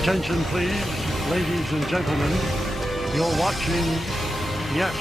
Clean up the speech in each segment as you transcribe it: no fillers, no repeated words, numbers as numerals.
Attention please, ladies and gentlemen. You're watching Yes.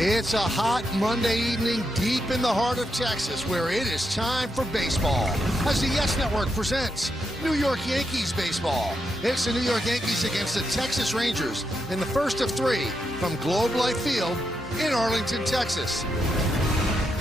It's a hot Monday evening deep in the heart of Texas where it is time for baseball. As the Yes Network presents New York Yankees baseball. It's the New York Yankees against the Texas Rangers in the first of three from Globe Life Field in Arlington, Texas.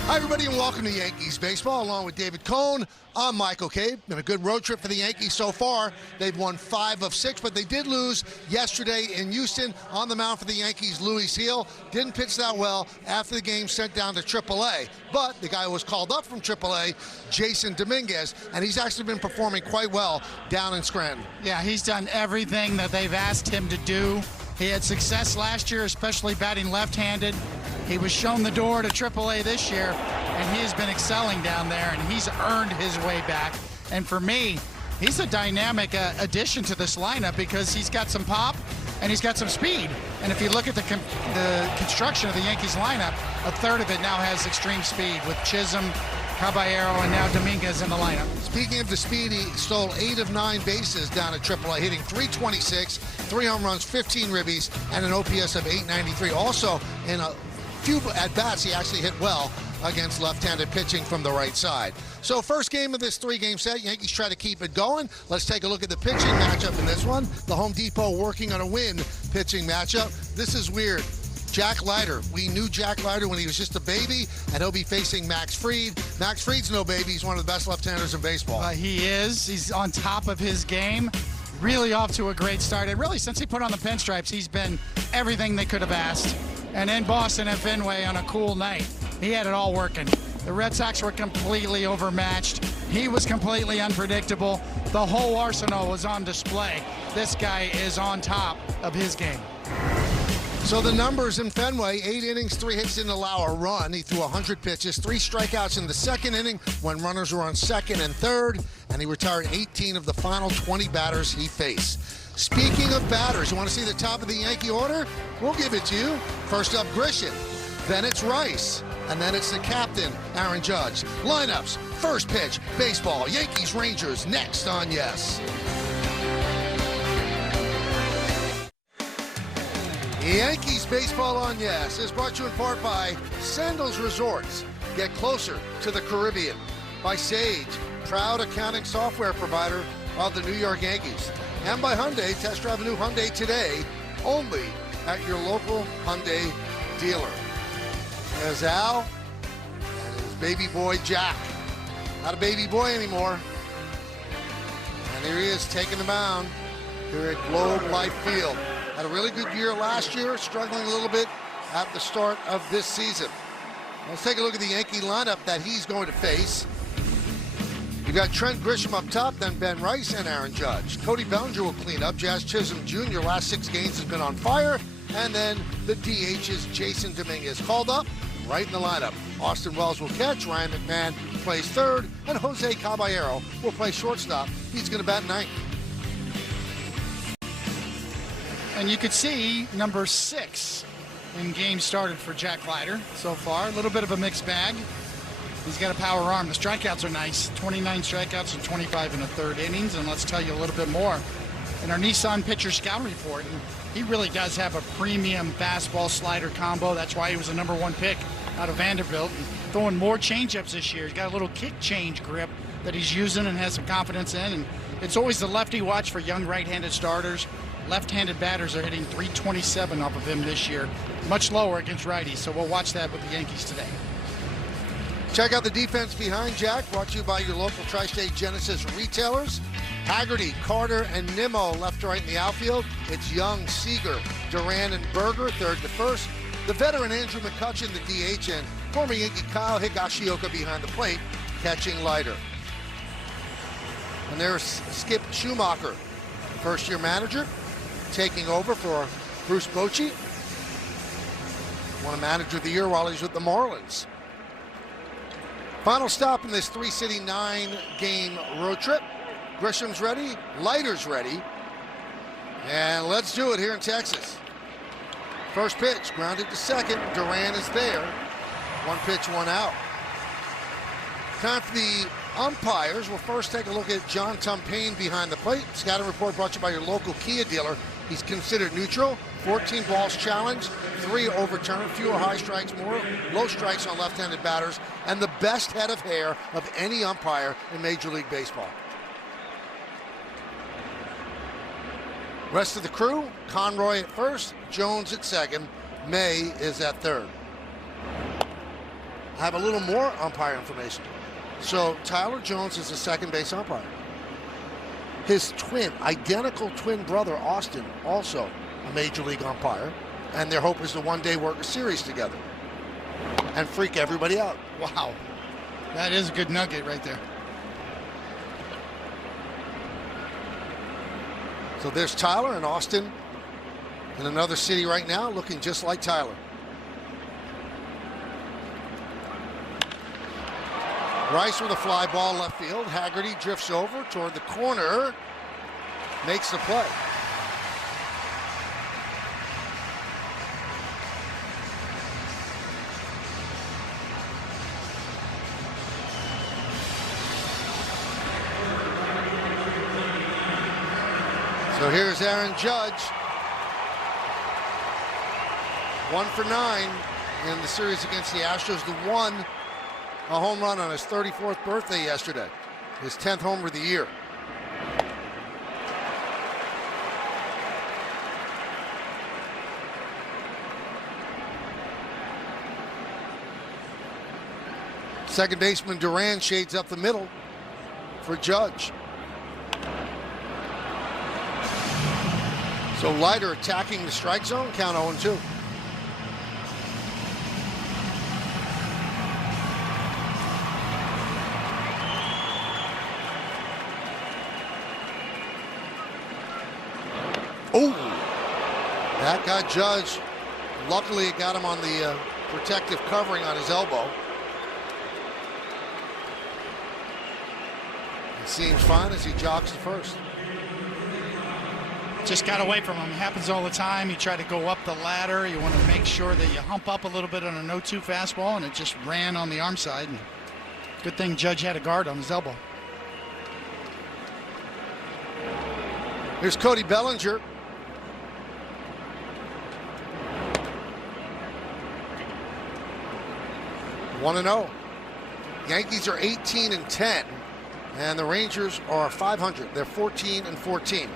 Hi, everybody, and welcome to Yankees baseball. Along with David Cohn, I'm Michael Cave. Been a good road trip for the Yankees so far. They've won 5 of 6, but they did lose yesterday in Houston. On the mound for the Yankees, Luis Gil didn't pitch that well after the game, sent down to AAA. But the guy who was called up from AAA, Jason Dominguez, and he's actually been performing quite well down in Scranton. Yeah, he's done everything that they've asked him to do. He had success last year, especially batting left-handed. He was shown the door to AAA this year, and he has been excelling down there, and he's earned his way back. And for me, he's a dynamic addition to this lineup because he's got some pop and he's got some speed. And if you look at the construction of the Yankees lineup, a third of it now has extreme speed with Chisholm, Caballero, and now Dominguez in the lineup. Speaking of the speed, he stole 8 of 9 bases down at AAA, hitting .326, 3 home runs, 15 ribbies, and an OPS of .893. Also, in a few at-bats, he actually hit well against left-handed pitching from the right side. So first game of this 3-game set, Yankees try to keep it going. Let's take a look at the pitching matchup in this one. The Home Depot working on a win pitching matchup. This is weird. Jack Leiter. We knew Jack Leiter when he was just a baby, and he'll be facing Max Fried. Max Fried's no baby. He's one of the best left-handers in baseball. He is. He's on top of his game. Really off to a great start. And really, since he put on the pinstripes, he's been everything they could have asked. And in Boston at Fenway on a cool night, he had it all working. The Red Sox were completely overmatched. He was completely unpredictable. The whole arsenal was on display. This guy is on top of his game. So the numbers in Fenway, 8 innings, 3 hits, didn't allow a run. He threw 100 pitches, 3 strikeouts in the second inning when runners were on second and third, and he retired 18 of the final 20 batters he faced. Speaking of batters, you want to see the top of the Yankee order? We'll give it to you. First up, Grisham. Then it's Rice. And then it's the captain, Aaron Judge. Lineups, first pitch, baseball, Yankees, Rangers, next on Yes. Yankees baseball on Yes is brought to you in part by Sandals Resorts. Get closer to the Caribbean. By Sage, proud accounting software provider of the New York Yankees. And by Hyundai, test drive a new Hyundai today, only at your local Hyundai dealer. There's Al and his baby boy Jack. Not a baby boy anymore. And here he is taking the mound here at Globe Life Field. Had a really good year last year, struggling a little bit at the start of this season. Let's take a look at the Yankee lineup that he's going to face. You've got Trent Grisham up top, then Ben Rice and Aaron Judge. Cody Bellinger will clean up. Jazz Chisholm Jr. last 6 games has been on fire. And then the DH is Jason Dominguez, called up right in the lineup. Austin Wells will catch. Ryan McMahon plays third. And Jose Caballero will play shortstop. He's going to bat ninth. And you could see number 6 in games started for Jack Leiter so far. A little bit of a mixed bag. He's got a power arm. The strikeouts are nice. 29 strikeouts and 25 in the third innings. And let's tell you a little bit more in our Nissan pitcher scout report. And he really does have a premium fastball slider combo. That's why he was the #1 pick out of Vanderbilt. And throwing more changeups this year. He's got a little kick change grip that he's using and has some confidence in. And it's always the lefty watch for young right-handed starters. Left-handed batters are hitting .327 off of him this year. Much lower against righties. So we'll watch that with the Yankees today. Check out the defense behind Jack, brought to you by your local Tri-State Genesis retailers. Haggerty, Carter, and Nimmo left to right in the outfield. It's Young, Seager, Duran, and Berger, third to first. The veteran Andrew McCutchen, the DH, and former Yankee Kyle Higashioka behind the plate, catching Leiter. And there's Skip Schumacher, first-year manager, taking over for Bruce Bochy. Won a manager of the year while he's with the Marlins. Final stop in this 3-city, 9-game road trip. Grisham's ready, Leiter's ready, and let's do it here in Texas. First pitch, grounded to second. Duran is there. One pitch, one out. Time for the umpires. We'll first take a look at John Tumpane behind the plate. Scouting report brought to you by your local Kia dealer. He's considered neutral. 14 balls challenged, 3 overturned, fewer high strikes, more low strikes on left-handed batters, and the best head of hair of any umpire in Major League Baseball. Rest of the crew, Conroy at first, Jones at second, May is at third. I have a little more umpire information. So Tyler Jones is the second base umpire. His twin, identical twin brother, Austin, also a Major League umpire, and their hope is to one day work a series together and freak everybody out. Wow, that is a good nugget right there. So there's Tyler and Austin in another city right now, looking just like Tyler. Rice with a fly ball left field. Haggerty drifts over toward the corner, makes the play. So here's Aaron Judge. 1 for 9 in the series against the Astros. The one, a home run on his 34th birthday yesterday. His 10th homer of the year. Second baseman Duran shades up the middle for Judge. So Leiter attacking the strike zone, count 0-2. Oh, that got Judge. Luckily, it got him on the protective covering on his elbow. It seems fine as he jogs to first. Just got away from him. It happens all the time. You try to go up the ladder. You want to make sure that you hump up a little bit on a 0-2 fastball, and it just ran on the arm side. And good thing Judge had a guard on his elbow. Here's Cody Bellinger. One 1-0. Yankees are 18-10, and the Rangers are 500. They're 14-14.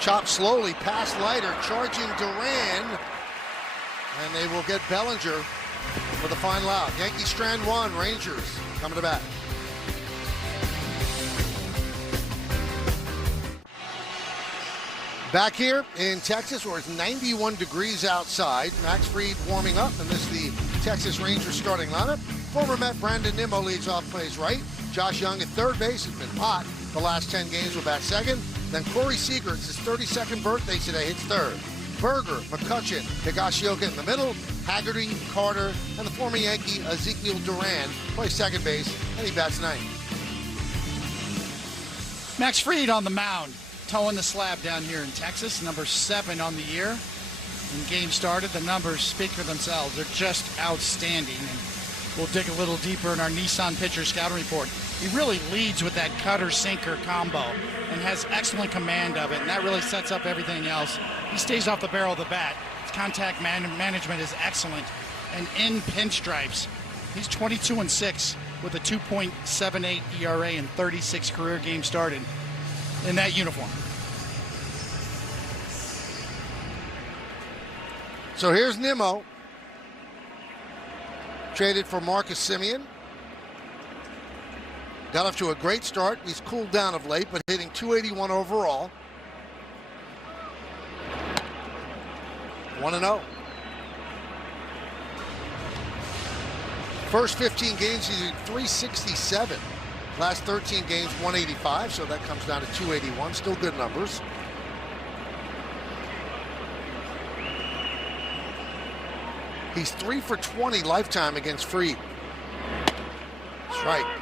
Chop slowly past Leiter, charging Duran, and they will get Bellinger for the final out. Yankees strand one, Rangers coming to bat. Back here in Texas, where it's 91 degrees outside. Max Fried warming up, and this is the Texas Rangers starting lineup. Former Met Brandon Nimmo leads off, plays right. Josh Young at third base has been hot the last 10 games, will bat second. Then Corey Seager, it's his 32nd birthday today, hits third. Berger, McCutchen, Higashioka in the middle. Haggerty, Carter, and the former Yankee Ezekiel Duran plays second base, and he bats ninth. Max Fried on the mound, towing the slab down here in Texas, number 7 on the year. When game started, the numbers speak for themselves. They're just outstanding. And we'll dig a little deeper in our Nissan pitcher scouting report. He really leads with that cutter-sinker combo and has excellent command of it, and that really sets up everything else. He stays off the barrel of the bat. His contact management is excellent. And in pinstripes, he's 22-6 with a 2.78 ERA and 36 career games started in that uniform. So here's Nimmo, traded for Marcus Semien. Got off to a great start. He's cooled down of late, but hitting .281 overall. 1-0. First 15 games, he's at .367. Last 13 games, .185, so that comes down to .281. Still good numbers. He's 3 for 20 lifetime against Fried. That's right.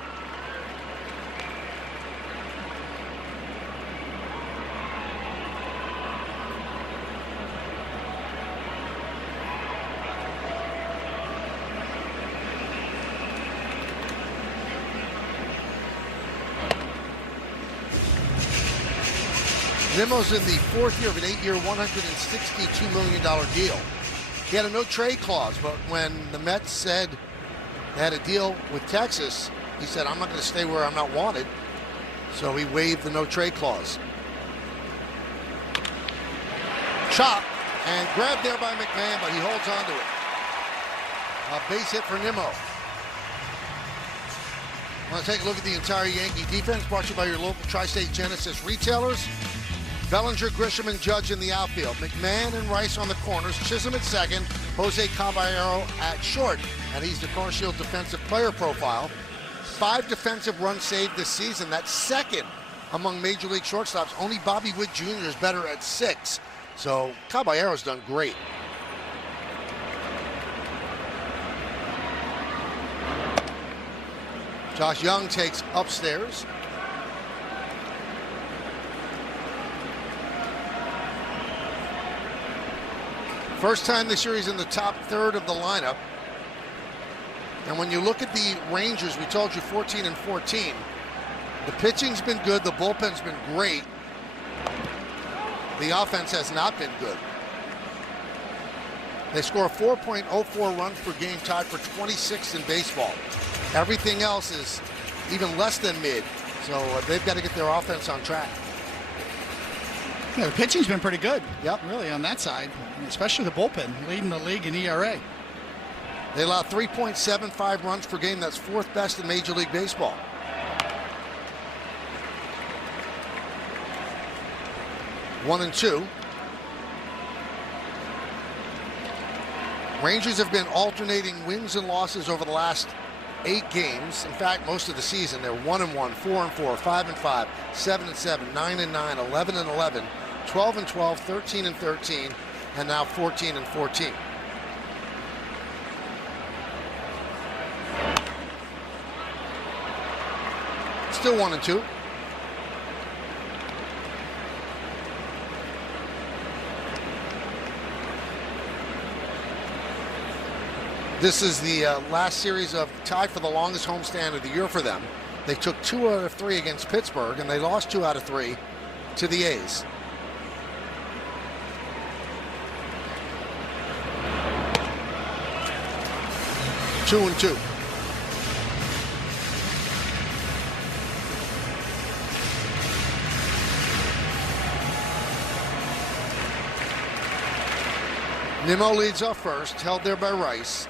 Nimmo's in the 4th year of an 8-year, $162 million deal. He had a no-trade clause, but when the Mets said they had a deal with Texas, he said, I'm not going to stay where I'm not wanted. So he waived the no-trade clause. Chop and grabbed there by McMahon, but he holds on to it. A base hit for Nimmo. I want to take a look at the entire Yankee defense, brought to you by your local Tri-State Genesis retailers. Bellinger, Grisham, and Judge in the outfield. McMahon and Rice on the corners. Chisholm at second. Jose Caballero at short. And he's the Car Shield defensive player profile. 5 defensive runs saved this season. That's second among Major League shortstops. Only Bobby Witt Jr. is better at 6. So Caballero's done great. Josh Young takes upstairs. First time this year he's in the top third of the lineup. And when you look at the Rangers, we told you 14 and 14. The pitching's been good. The bullpen's been great. The offense has not been good. They score 4.04 runs per game, tied for 26th in baseball. Everything else is even less than mid. So they've got to get their offense on track. Yeah, the pitching's been pretty good. Yep. Really, on that side, especially the bullpen, leading the league in ERA. They allow 3.75 runs per game. That's 4th best in Major League Baseball. One and two. Rangers have been alternating wins and losses over the last 8 games. In fact, most of the season, they're 1-1, 4-4, 5-5, 7-7, 9-9, 11-11, 12-12, 13-13, and now 14-14. Still 1-2. This is the last series of tied for the longest homestand of the year for them. They took 2 out of 3 against Pittsburgh, and they lost 2 out of 3 to the A's. Two and two. Nimmo leads off first, held there by Rice.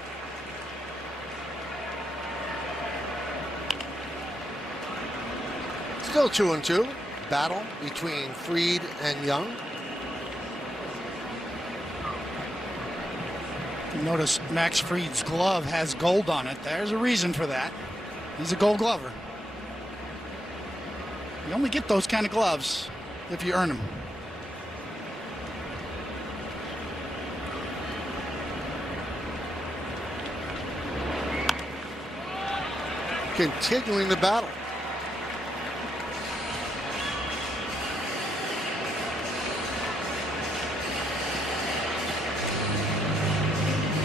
Still 2-2. Battle between Fried and Young. Notice Max Fried's glove has gold on it. There's a reason for that. He's a gold glover. You only get those kind of gloves if you earn them. Continuing the battle.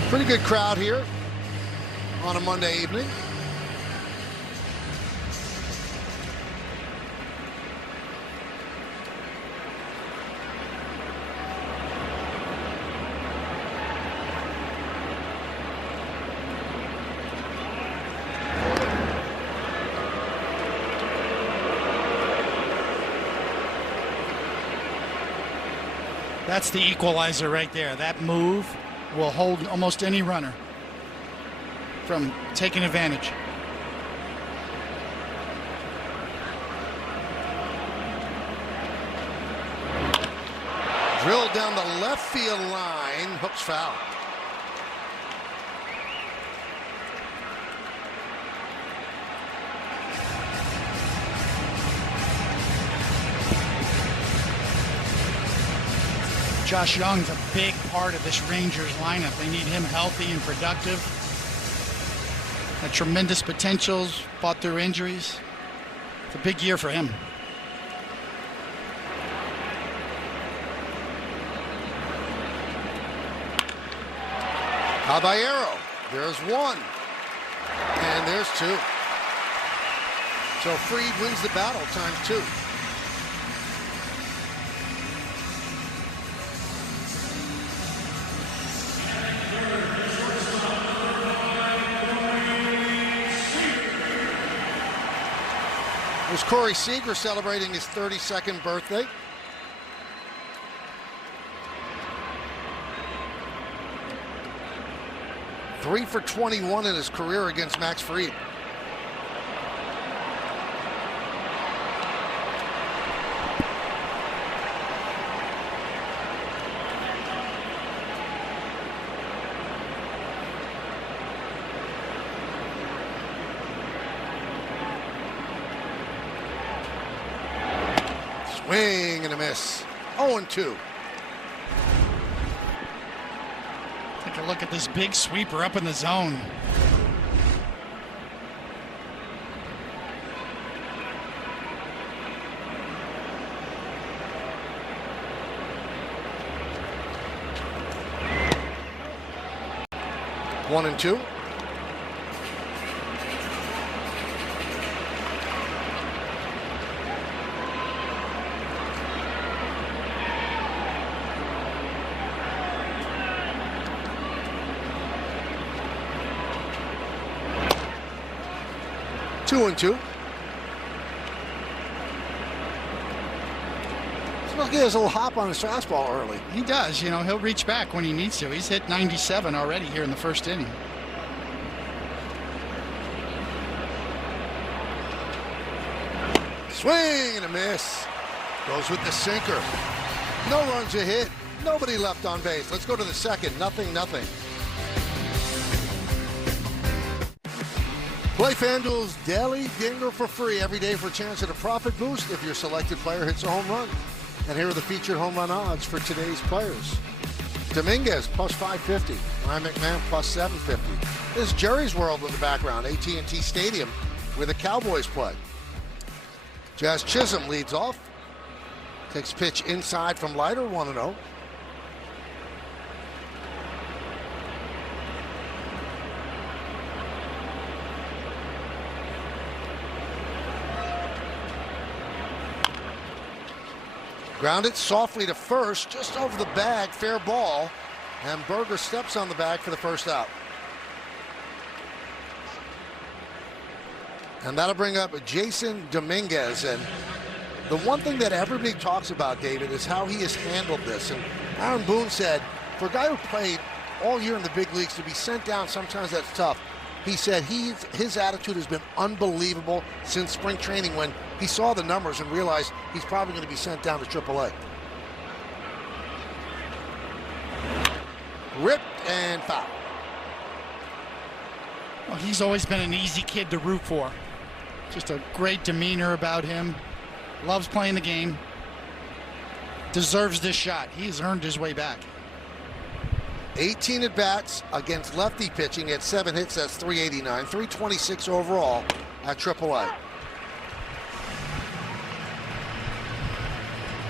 Pretty good crowd here on a Monday evening. That's the equalizer right there. That move will hold almost any runner from taking advantage. Drilled down the left field line. Hooks foul. Josh Young's a big part of this Rangers lineup. They need him healthy and productive. Had tremendous potentials, fought through injuries. It's a big year for him. Caballero, there's one, and there's two. So Fried wins the battle times 2. There's Corey Seager celebrating his 32nd birthday. Three for 21 in his career against Max Fried. Swing and a miss. 0-2. Take a look at this big sweeper up in the zone. One and two. Two and two. Looks like he has a little hop on his fastball early. He does, you know, he'll reach back when he needs to. He's hit 97 already here in the first inning. Swing and a miss. Goes with the sinker. No runs a hit. Nobody left on base. Let's go to the second. Nothing. Play FanDuel's Daily Dinger for free every day for a chance at a profit boost if your selected player hits a home run. And here are the featured home run odds for today's players. Dominguez plus 550. Ryan McMahon plus 750. This is Jerry's World in the background. AT&T Stadium where the Cowboys play. Jazz Chisholm leads off. Takes pitch inside from Leiter, 1-0. Grounded softly to first, just over the bag, fair ball. And Berger steps on the bag for the first out. And that'll bring up Jason Dominguez. And the one thing that everybody talks about, David, is how he has handled this. And Aaron Boone said, for a guy who played all year in the big leagues to be sent down, sometimes that's tough. He said his attitude has been unbelievable since spring training when he saw the numbers and realized he's probably going to be sent down to AAA. Ripped and foul. Well, he's always been an easy kid to root for. Just a great demeanor about him. Loves playing the game. Deserves this shot. He's earned his way back. 18 at-bats against lefty pitching at 7 hits. That's 389, 326 overall at AAA.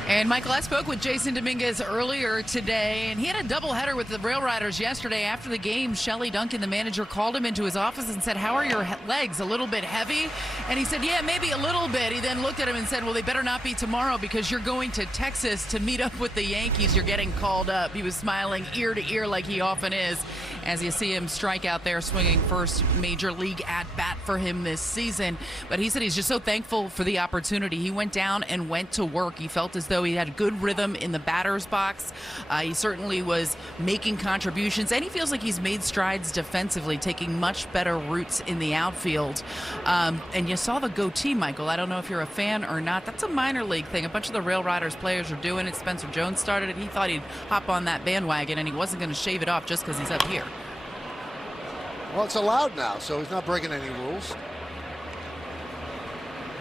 And Michael, I spoke with Jason Dominguez earlier today, and he had a doubleheader with the Rail Riders yesterday. After the game, Shelley Duncan, the manager, called him into his office and said, "How are your legs? A little bit heavy?" And he said, "Yeah, maybe a little bit." He then looked at him and said, "Well, they better not be tomorrow because you're going to Texas to meet up with the Yankees. You're getting called up." He was smiling ear to ear like he often is as you see him strike out there, swinging first major league at-bat for him this season. But he said he's just so thankful for the opportunity. He went down and went to work. He felt as though he had good rhythm in the batter's box. He certainly was making contributions, and he feels like he's made strides defensively, taking much better routes in the outfield. And you saw the goatee, Michael. I don't know if you're a fan or not. That's a minor league thing. A bunch of the Rail Riders players are doing it. Spencer Jones started it. He thought he'd hop on that bandwagon, and he wasn't going to shave it off just because he's up here. Well, it's allowed now, so he's not breaking any rules.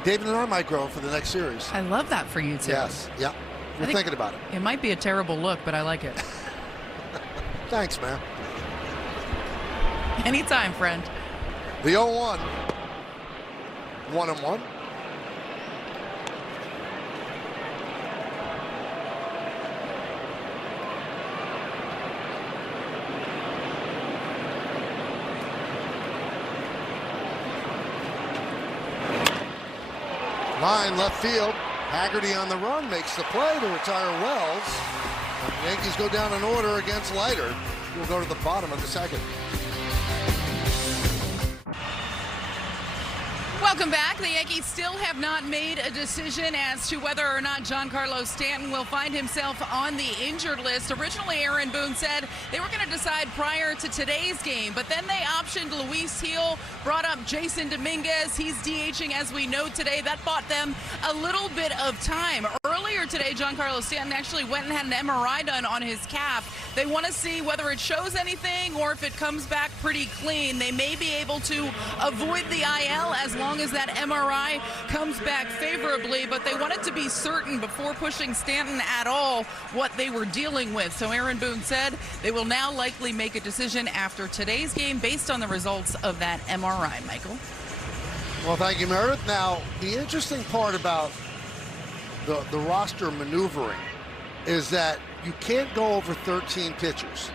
David and I might grow for the next series. I love that for you, too. Yes, yeah. You're thinking about it. It might be a terrible look, but I like it. Thanks, man. Anytime, friend. The 0-1. 1-1. Line left field. Haggerty on the run makes the play to retire Wells. The Yankees go down in order against Leiter. We'll go to the bottom of the second. Welcome back. The Yankees still have not made a decision as to whether or not Giancarlo Stanton will find himself on the injured list. Originally, Aaron Boone said they were going to decide prior to today's game, but then they optioned Luis Gil, brought up Jason Dominguez. He's DHing as we know today. That bought them a little bit of time. Earlier today, Giancarlo Stanton actually went and had an MRI done on his calf. They want to see whether it shows anything or if it comes back pretty clean. They may be able to avoid the IL as long as that MRI comes back favorably, but they wanted to be certain before pushing Stanton at all what they were dealing with. So Aaron Boone said they will now likely make a decision after today's game based on the results of that MRI. Michael? Well, thank you, Meredith. Now, the interesting part about the roster maneuvering is that you can't go over 13 pitchers.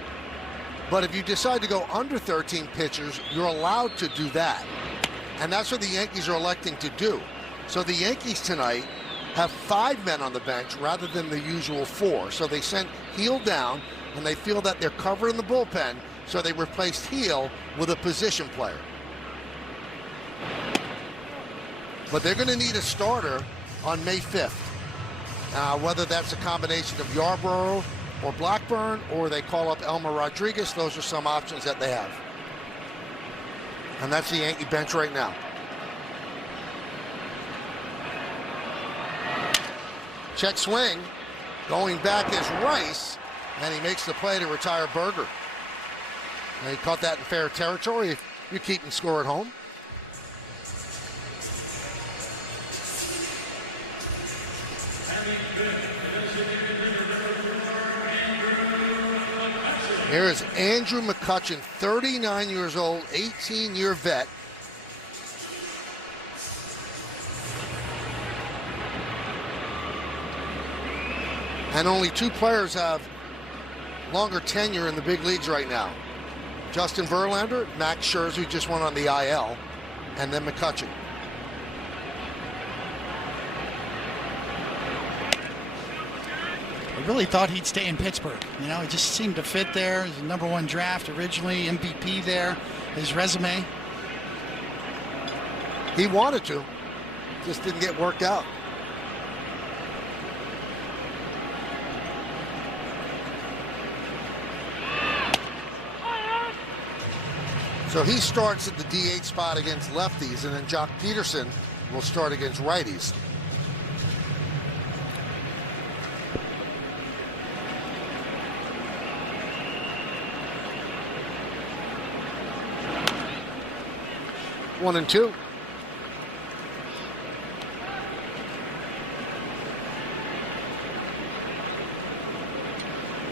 But if you decide to go under 13 pitchers, you're allowed to do that. And that's what the Yankees are electing to do. So the Yankees tonight have 5 men on the bench rather than the usual 4. So they sent Gil down, and they feel that they're covered in the bullpen, so they replaced Gil with a position player. But they're going to need a starter on May 5th. Whether that's a combination of Yarborough or Blackburn, or they call up Elmer Rodriguez, those are some options that they have. And that's the Yankee bench right now. Check swing. Going back is Rice, and he makes the play to retire Berger. And he caught that in fair territory. You're keeping score at home. Here is Andrew McCutchen, 39 years old, 18-year vet. And only 2 players have longer tenure in the big leagues right now. Justin Verlander, Max Scherzer, who just went on the IL, and then McCutchen. I really thought he'd stay in Pittsburgh. You know, he just seemed to fit there. He's the #1 draft originally, MVP there, his resume. He wanted to, just didn't get worked out. So he starts at the DH spot against lefties, and then Jock Peterson will start against righties. One and two.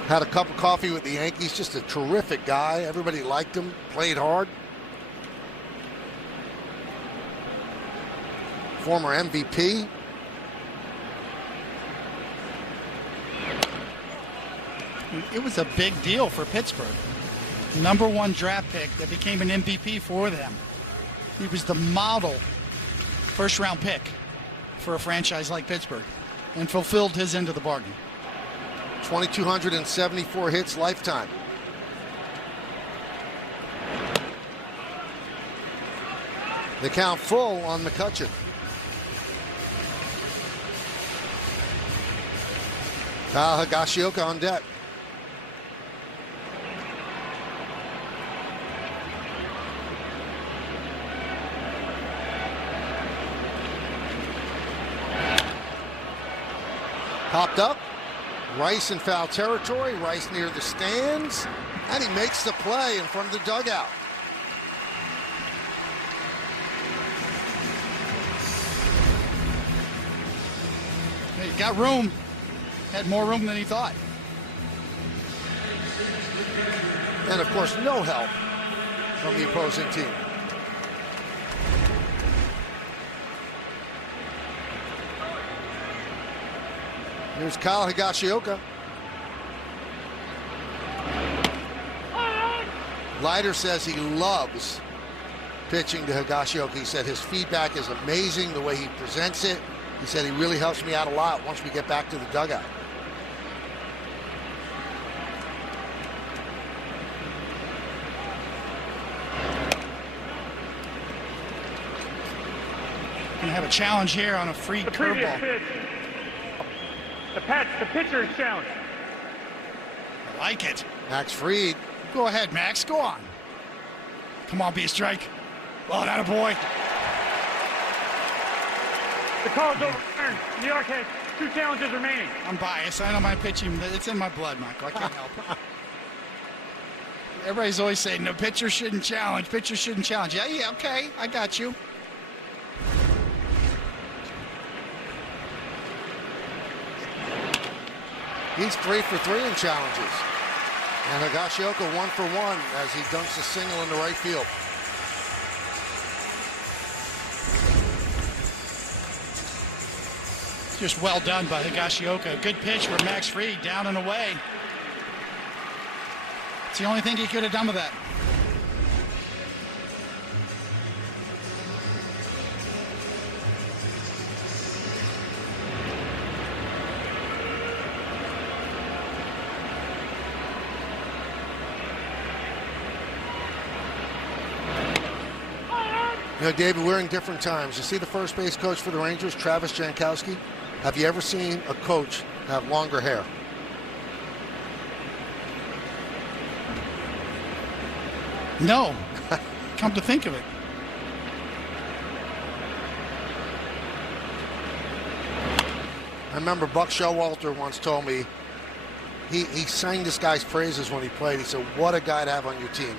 Had a cup of coffee with the Yankees. Just a terrific guy. Everybody liked him. Played hard. Former MVP. It was a big deal for Pittsburgh. #1 draft pick that became an MVP for them. He was the model first-round pick for a franchise like Pittsburgh and fulfilled his end of the bargain. 2,274 hits lifetime. The count full on McCutchen. Kyle Higashioka on deck. Popped up. Rice in foul territory. Rice near the stands. And he makes the play in front of the dugout. Hey, got room. had more room than he thought. And of course, no help from the opposing team. Here's Kyle Higashioka. Leiter says he loves pitching to Higashioka. He said his feedback is amazing, the way he presents it. He said he really helps me out a lot once we get back to the dugout. Gonna have a challenge here on a free curveball. The pitcher is challenged. I like it. Max Fried. Go ahead, Max. Go on. Come on, be a strike. Oh, that a boy. The call is overturned. New York has 2 challenges remaining. I'm biased. I know my pitching. It's in my blood, Michael. I can't help it. Everybody's always saying, no, pitcher shouldn't challenge. Pitcher shouldn't challenge. Yeah, okay. I got you. He's 3 for 3 in challenges. And Higashioka 1 for 1 as he dunks a single into right field. Just well done by Higashioka. Good pitch for Max Fried, down and away. It's the only thing he could have done with that. You know, David, we're in different times. You see the first base coach for the Rangers, Travis Jankowski? Have you ever seen a coach have longer hair? No. Come to think of it. I remember Buck Showalter once told me he sang this guy's praises when he played. He said, what a guy to have on your team.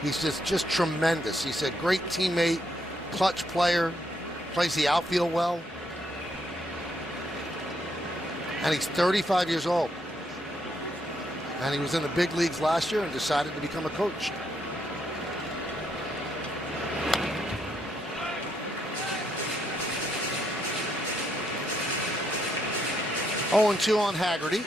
He's just tremendous. He said, great teammate, clutch player, plays the outfield well. And he's 35 years old. And he was in the big leagues last year and decided to become a coach. Oh, 0-2 on Haggerty.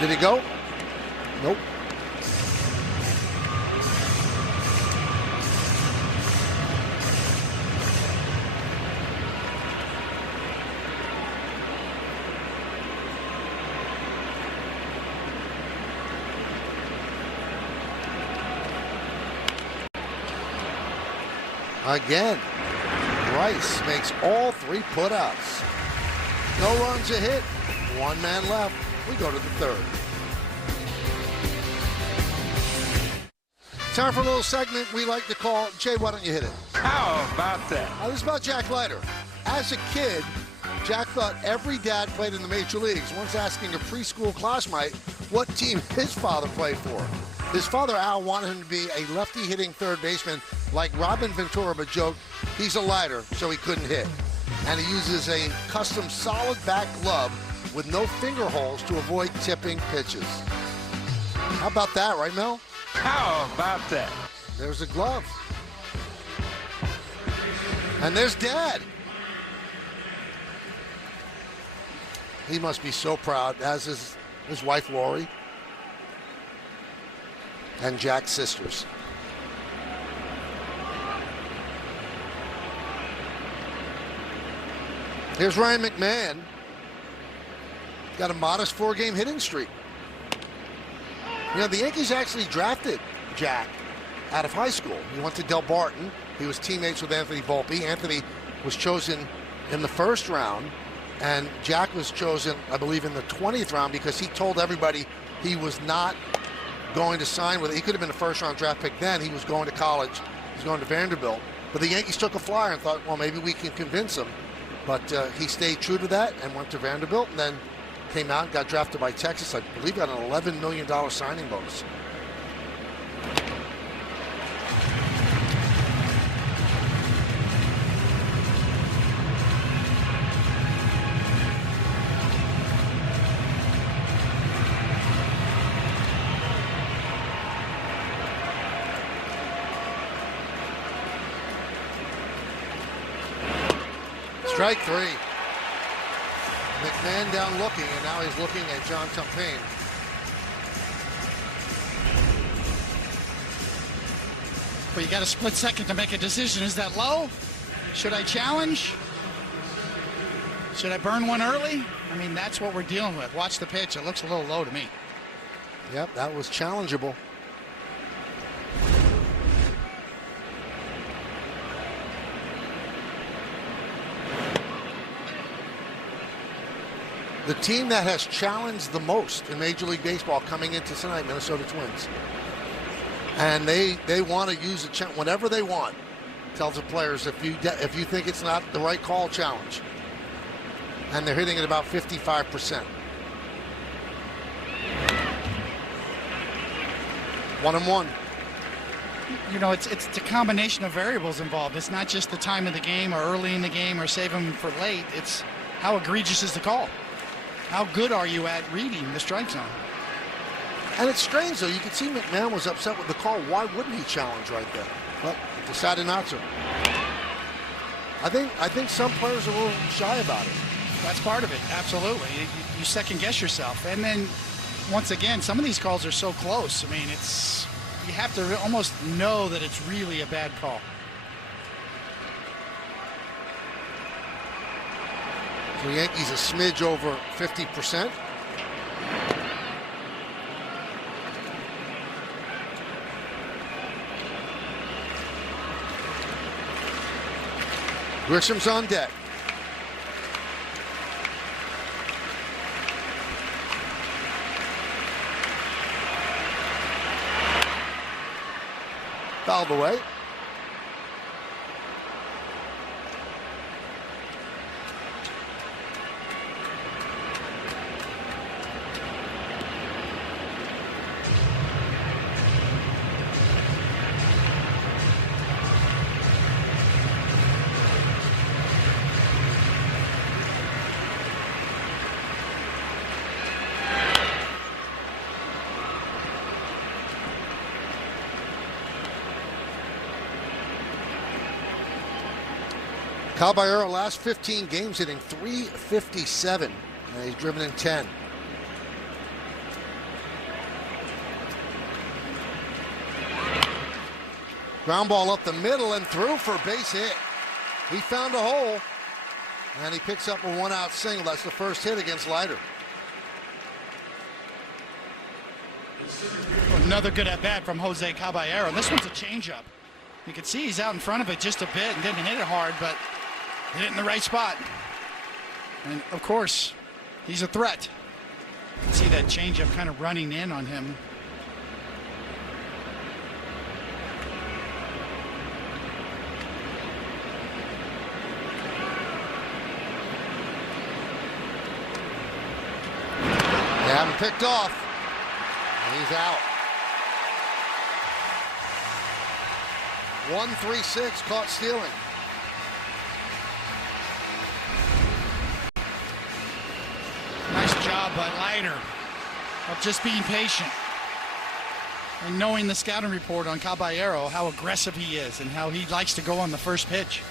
Did he go? Nope. Again, Rice makes all 3 putouts. No runs, a hit, 1 man left. We go to the 3rd. Time for a little segment we like to call, Jay, why don't you hit it? How about that? This is about Jack Leiter. As a kid, Jack thought every dad played in the major leagues, once asking a preschool classmate what team his father played for. His father, Al, wanted him to be a lefty-hitting third baseman like Robin Ventura, but joked he's a Leiter, so he couldn't hit. And he uses a custom solid back glove with no finger holes to avoid tipping pitches. How about that, right, Mel? How about that? There's a glove. And there's Dad. He must be so proud, as is his wife, Lori, and Jack's sisters. Here's Ryan McMahon. Got a modest 4-game hitting streak. You know, the Yankees actually drafted Jack out of high school. He went to Del Barton. He was teammates with Anthony Volpe. Anthony was chosen in the 1st round, and Jack was chosen, I believe, in the 20th round because he told everybody he was not going to sign with it. He could have been a 1st-round draft pick then. He was going to college. He was going to Vanderbilt. But the Yankees took a flyer and thought, well, maybe we can convince him But he stayed true to that and went to Vanderbilt, and then came out and got drafted by Texas. I believe got an $11 million signing bonus. Strike three. McMahon down looking, and now he's looking at John Tumpain. Well, you got a split second to make a decision. Is that low? Should I challenge? Should I burn one early? I mean, that's what we're dealing with. Watch the pitch. It looks a little low to me. Yep, that was challengeable. The team that has challenged the most in Major League Baseball coming into tonight, Minnesota Twins. And they want to use it whenever they want. Tells the players, if you think it's not the right call, challenge. And they're hitting at about 55%. 1-1. You know, it's a combination of variables involved. It's not just the time of the game or early in the game or save them for late. It's how egregious is the call. How good are you at reading the strike zone? And it's strange, though. You can see McMahon was upset with the call. Why wouldn't he challenge right there? But decided not to. I think some players are a little shy about it. That's part of it, absolutely. You second guess yourself. And then, once again, some of these calls are so close. I mean, you have to almost know that it's really a bad call. The Yankees a smidge over 50%. Grisham's on deck. Fouled away. Caballero last 15 games hitting .357, and he's driven in 10. Ground ball up the middle and through for a base hit. He found a hole, and he picks up a one-out single. That's the first hit against Leiter. Another good at-bat from Jose Caballero. This one's a changeup. You can see he's out in front of it just a bit and didn't hit it hard, but hit it in the right spot. And, of course, he's a threat. You can see that changeup kind of running in on him. They have him picked off, and he's out. 1-3-6, caught stealing. Nice job by Leiter of just being patient and knowing the scouting report on Caballero, how aggressive he is and how he likes to go on the first pitch.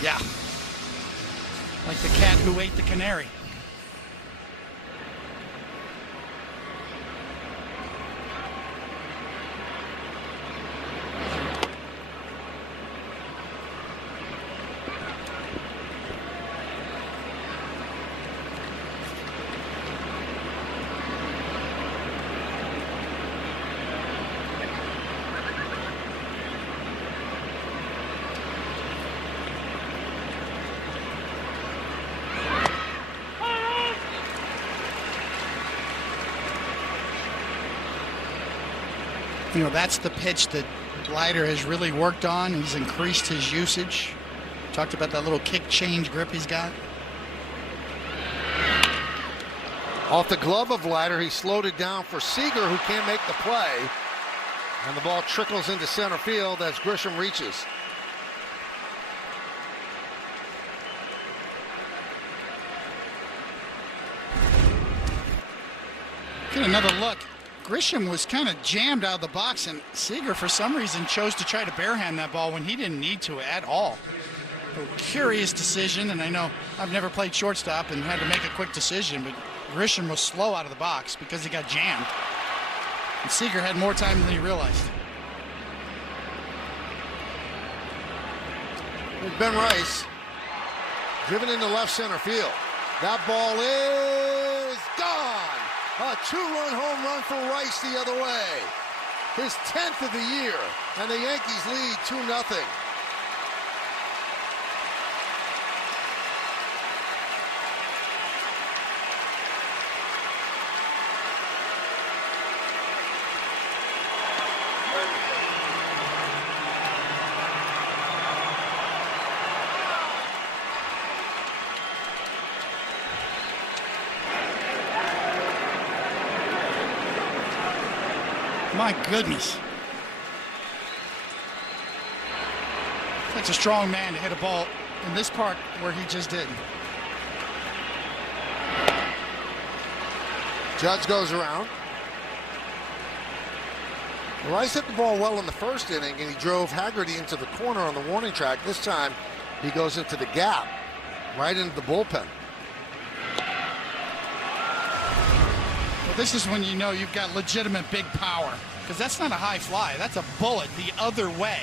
Yeah, like the cat who ate the canary. You know, that's the pitch that Leiter has really worked on. He's increased his usage. Talked about that little kick change grip he's got. Off the glove of Leiter, he slowed it down for Seager, who can't make the play. And the ball trickles into center field as Grisham reaches. Get another look. Grisham was kind of jammed out of the box, and Seager, for some reason, chose to try to barehand that ball when he didn't need to at all. A curious decision, and I know I've never played shortstop and had to make a quick decision, but Grisham was slow out of the box because he got jammed. And Seager had more time than he realized. Here's Ben Rice, driven into left center field. That ball is gone. A two-run home run for Rice the other way. His 10th of the year, and the Yankees lead 2-0. My goodness. Takes a strong man to hit a ball in this park where he just did. Judge goes around. Rice hit the ball well in the first inning, and he drove Haggerty into the corner on the warning track. This time, he goes into the gap, right into the bullpen. Well, this is when you know you've got legitimate big power, because that's not a high fly. That's a bullet the other way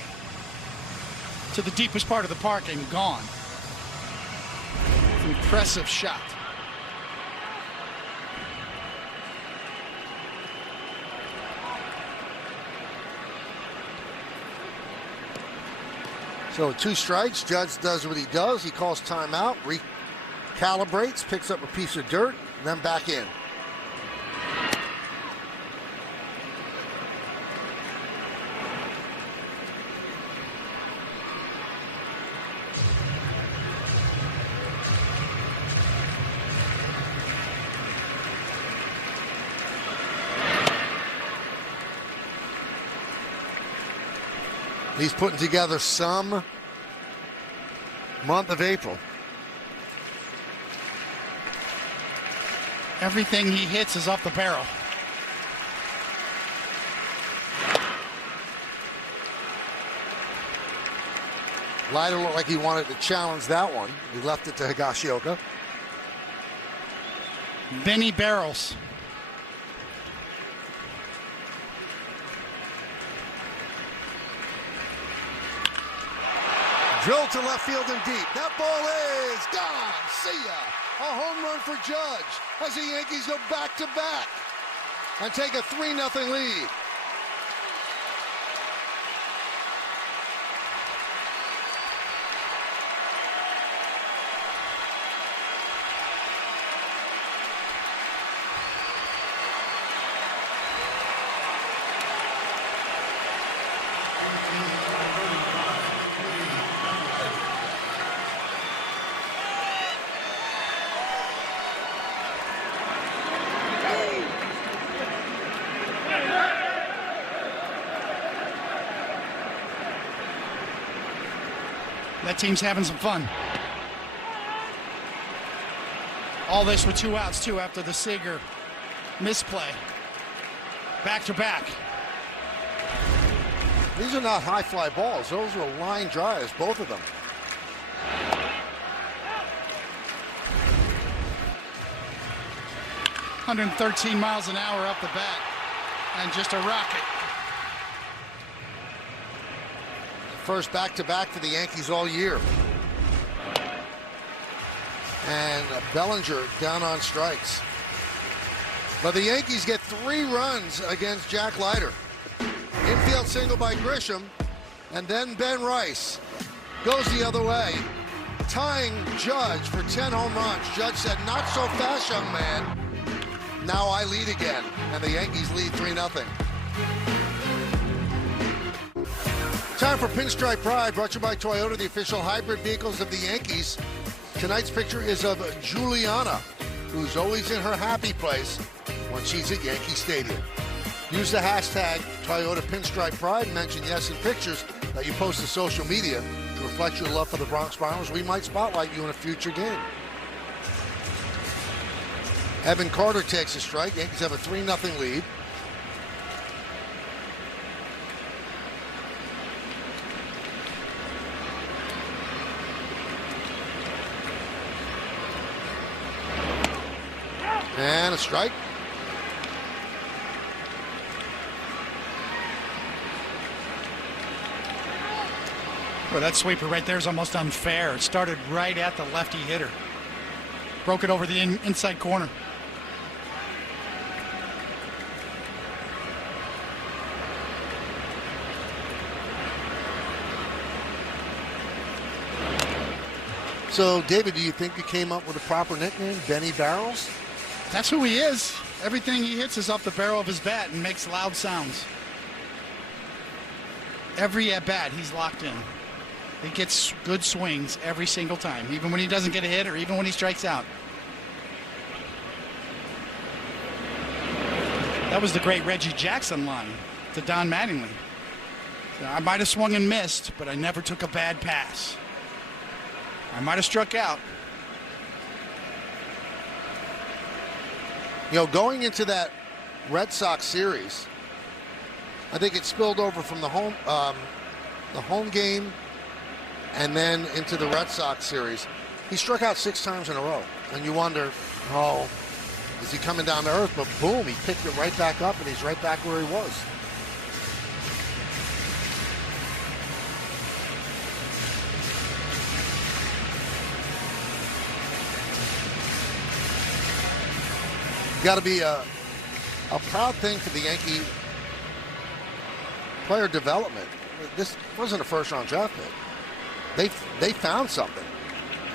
to the deepest part of the park and gone. It's an impressive shot. So 2 strikes, Judge does what he does. He calls timeout, recalibrates, picks up a piece of dirt, then back in. He's putting together some month of April. Everything he hits is off the barrel. Leiter looked like he wanted to challenge that one. He left it to Higashioka. Benny barrels. Drilled to left field and deep. That ball is gone. See ya. A home run for Judge as the Yankees go back-to-back and take a 3-0 lead. That team's having some fun. All this with 2 outs, too, after the Seager misplay. Back to back. These are not high fly balls. Those are line drives, both of them. .113 miles an hour up the bat, and just a rocket. First back-to-back for the Yankees all year. And Bellinger down on strikes. But the Yankees get 3 runs against Jack Leiter. Infield single by Grisham, and then Ben Rice goes the other way, tying Judge for 10 home runs. Judge said, "Not so fast, young man." Now I lead again, and the Yankees lead 3-0. Time for Pinstripe Pride, brought to you by Toyota, the official hybrid vehicles of the Yankees. Tonight's picture is of Juliana, who's always in her happy place when she's at Yankee Stadium. Use the hashtag Toyota Pinstripe Pride and mention yes in pictures that you post to social media to reflect your love for the Bronx Bombers. We might spotlight you in a future game. Evan Carter takes a strike. Yankees have a 3-0 lead. And a strike. Well, that sweeper right there is almost unfair. It started right at the lefty hitter. Broke it over the inside corner. So, David, do you think you came up with a proper nickname, Benny Barrels? That's who he is. Everything he hits is off the barrel of his bat and makes loud sounds. Every at-bat, he's locked in. He gets good swings every single time, even when he doesn't get a hit or even when he strikes out. That was the great Reggie Jackson line to Don Mattingly. I might have swung and missed, but I never took a bad pass. I might have struck out. You know, going into that Red Sox series, I think it spilled over from the home game and then into the Red Sox series. He struck out 6 times in a row. And you wonder, oh, is he coming down to earth? But boom, he picked it right back up and he's right back where he was. Got to be a proud thing for the Yankee player development. This wasn't a first-round draft pick. They found something,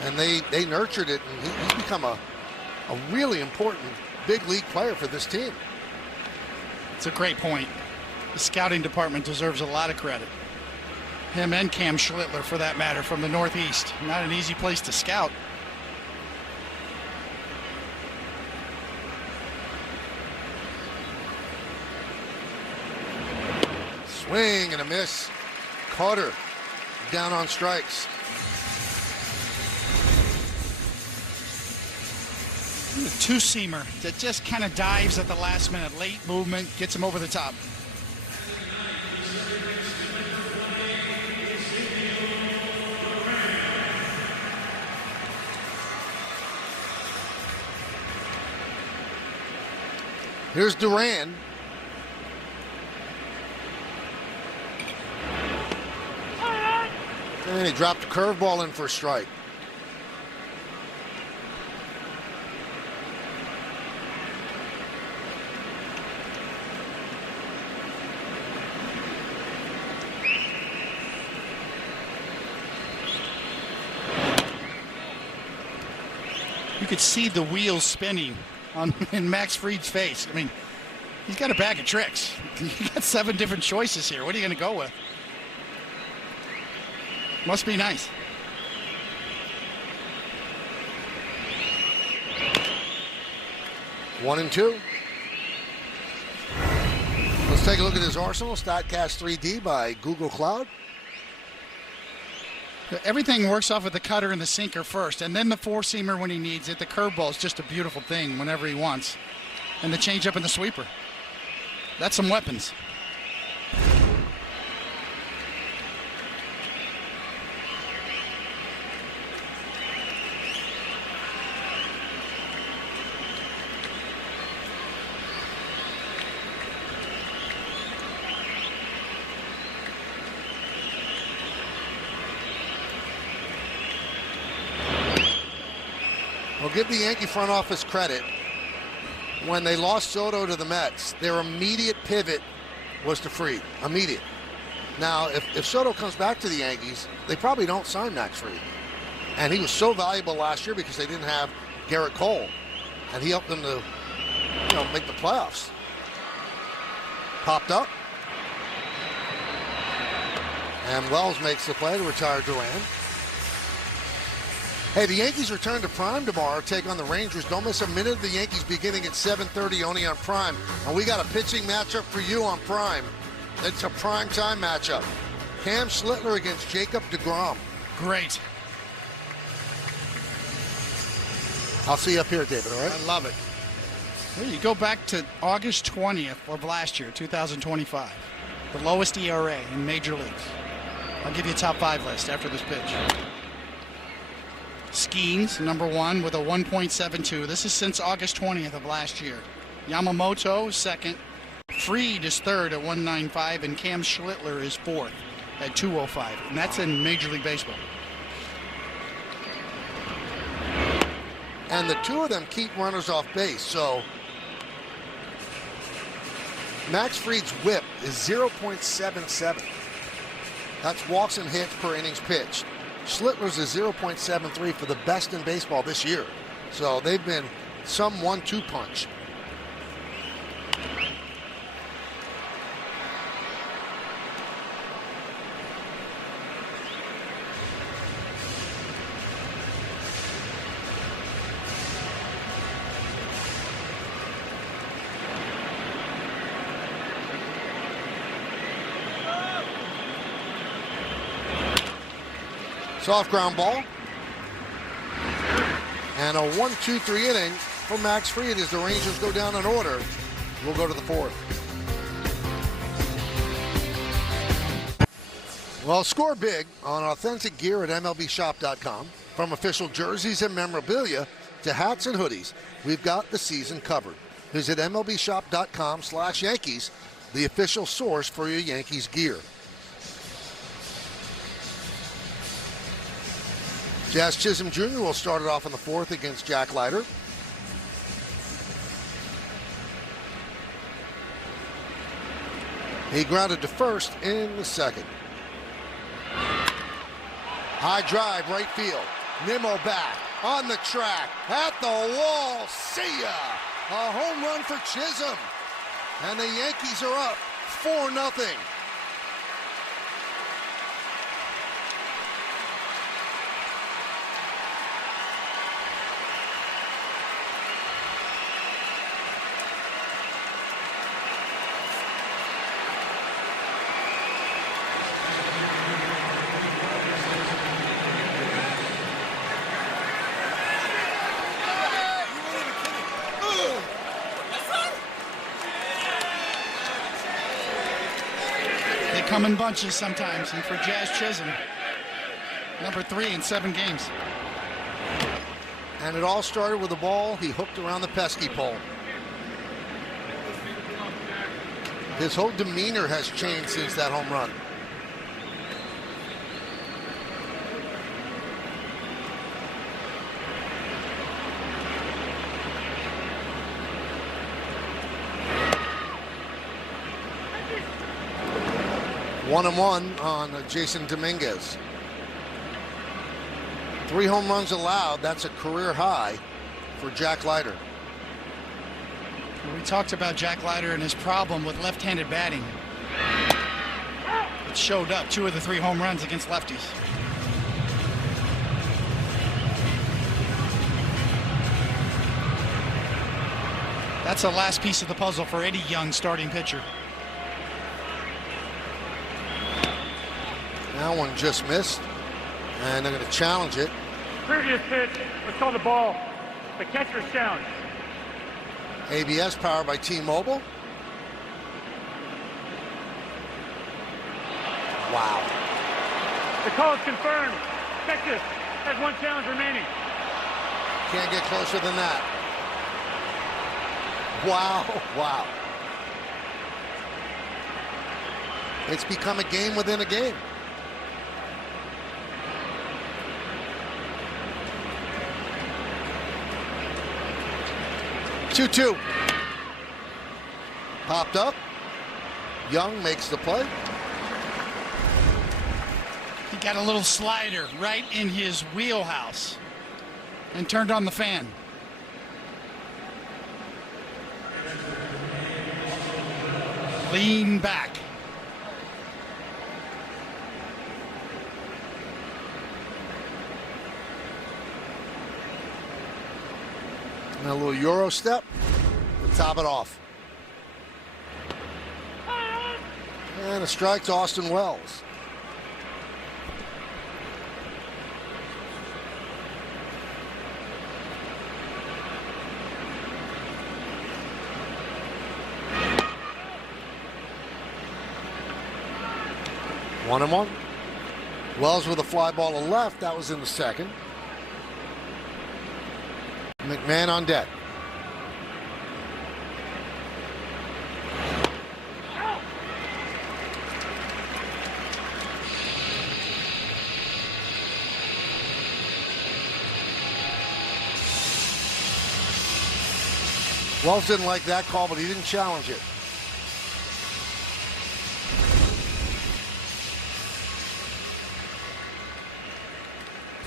and they nurtured it, and he's become a really important big league player for this team. It's a great point. The scouting department deserves a lot of credit. Him and Cam Schlittler, for that matter, from the Northeast. Not an easy place to scout. Swing and a miss. Carter down on strikes. The two-seamer that just kind of dives at the last minute. Late movement, gets him over the top. Here's Duran. And he dropped a curveball in for a strike. You could see the wheels spinning in Max Fried's face. I mean, he's got a bag of tricks. You got 7 different choices here. What are you going to go with? Must be nice. One and two. Let's take a look at his arsenal. StatCast 3D by Google Cloud. Everything works off of the cutter and the sinker first, and then the four-seamer when he needs it. The curveball is just a beautiful thing whenever he wants. And the changeup and the sweeper. That's some weapons. I'll give the Yankee front office credit. When they lost Soto to the Mets, their immediate pivot was to Fried. Immediate. Now, if Soto comes back to the Yankees, they probably don't sign Max Fried. And he was so valuable last year because they didn't have Garrett Cole. And he helped them to, make the playoffs. Popped up. And Wells makes the play to retire Duran. Hey, the Yankees return to Prime tomorrow, take on the Rangers. Don't miss a minute of the Yankees beginning at 7:30 only on Prime. And we got a pitching matchup for you on Prime. It's a prime time matchup. Cam Schlittler against Jacob deGrom. Great. I'll see you up here, David, all right? I love it. Well, you go back to August 20th of last year, 2025. The lowest ERA in major leagues. I'll give you a top 5 list after this pitch. Skeens, number 1 with a 1.72. This is since August 20th of last year. Yamamoto, second. Fried is third at 195, and Cam Schlittler is fourth at 205. And that's in Major League Baseball. And the two of them keep runners off base, so Max Fried's whip is 0.77. That's walks and hits per innings pitched. Schlittler's is 0.73 for the best in baseball this year. So they've been some 1-2 punch. Soft ground ball. And a 1-2-3 inning for Max Fried as the Rangers go down in order. We'll go to the fourth. Well, score big on authentic gear at MLBshop.com. From official jerseys and memorabilia to hats and hoodies, we've got the season covered. Visit MLBshop.com/Yankees, the official source for your Yankees gear. Jazz Chisholm Jr. will start it off in the fourth against Jack Leiter. He grounded to first in the second. High drive, right field. Nimmo back, on the track, at the wall. See ya! A home run for Chisholm. And the Yankees are up 4-0. Come in bunches sometimes, and for Jazz Chisholm, number 3 in 7 games. And it all started with a ball he hooked around the pesky pole. His whole demeanor has changed since that home run. One and one on Jason Dominguez. 3 home runs allowed. That's a career high for Jack Leiter. We talked about Jack Leiter and his problem with left-handed batting. It showed up 2 of the 3 home runs against lefties. That's the last piece of the puzzle for any young starting pitcher. That one just missed, and they're going to challenge it. Previous pitch was called a ball. The catcher's down. ABS powered by T-Mobile. Wow. The call is confirmed. Texas has 1 challenge remaining. Can't get closer than that. Wow, wow. It's become a game within a game. Two-two. Popped up. Young makes the play. He got a little slider right in his wheelhouse and turned on the fan. Lean back. And a little Euro step to top it off. And a strike to Austin Wells. One and one. Wells with a fly ball to left. That was in the second. McMahon on deck. Wells didn't like that call, but he didn't challenge it.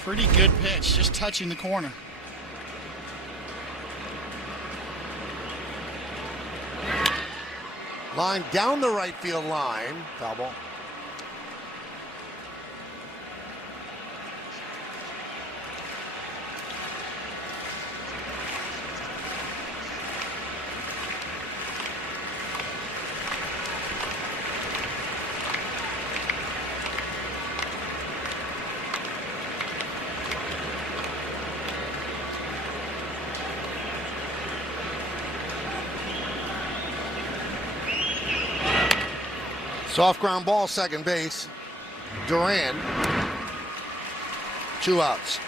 Pretty good pitch, just touching the corner. Line down the right field line. Foul ball. Soft ground ball, second base. Duran. 2 outs.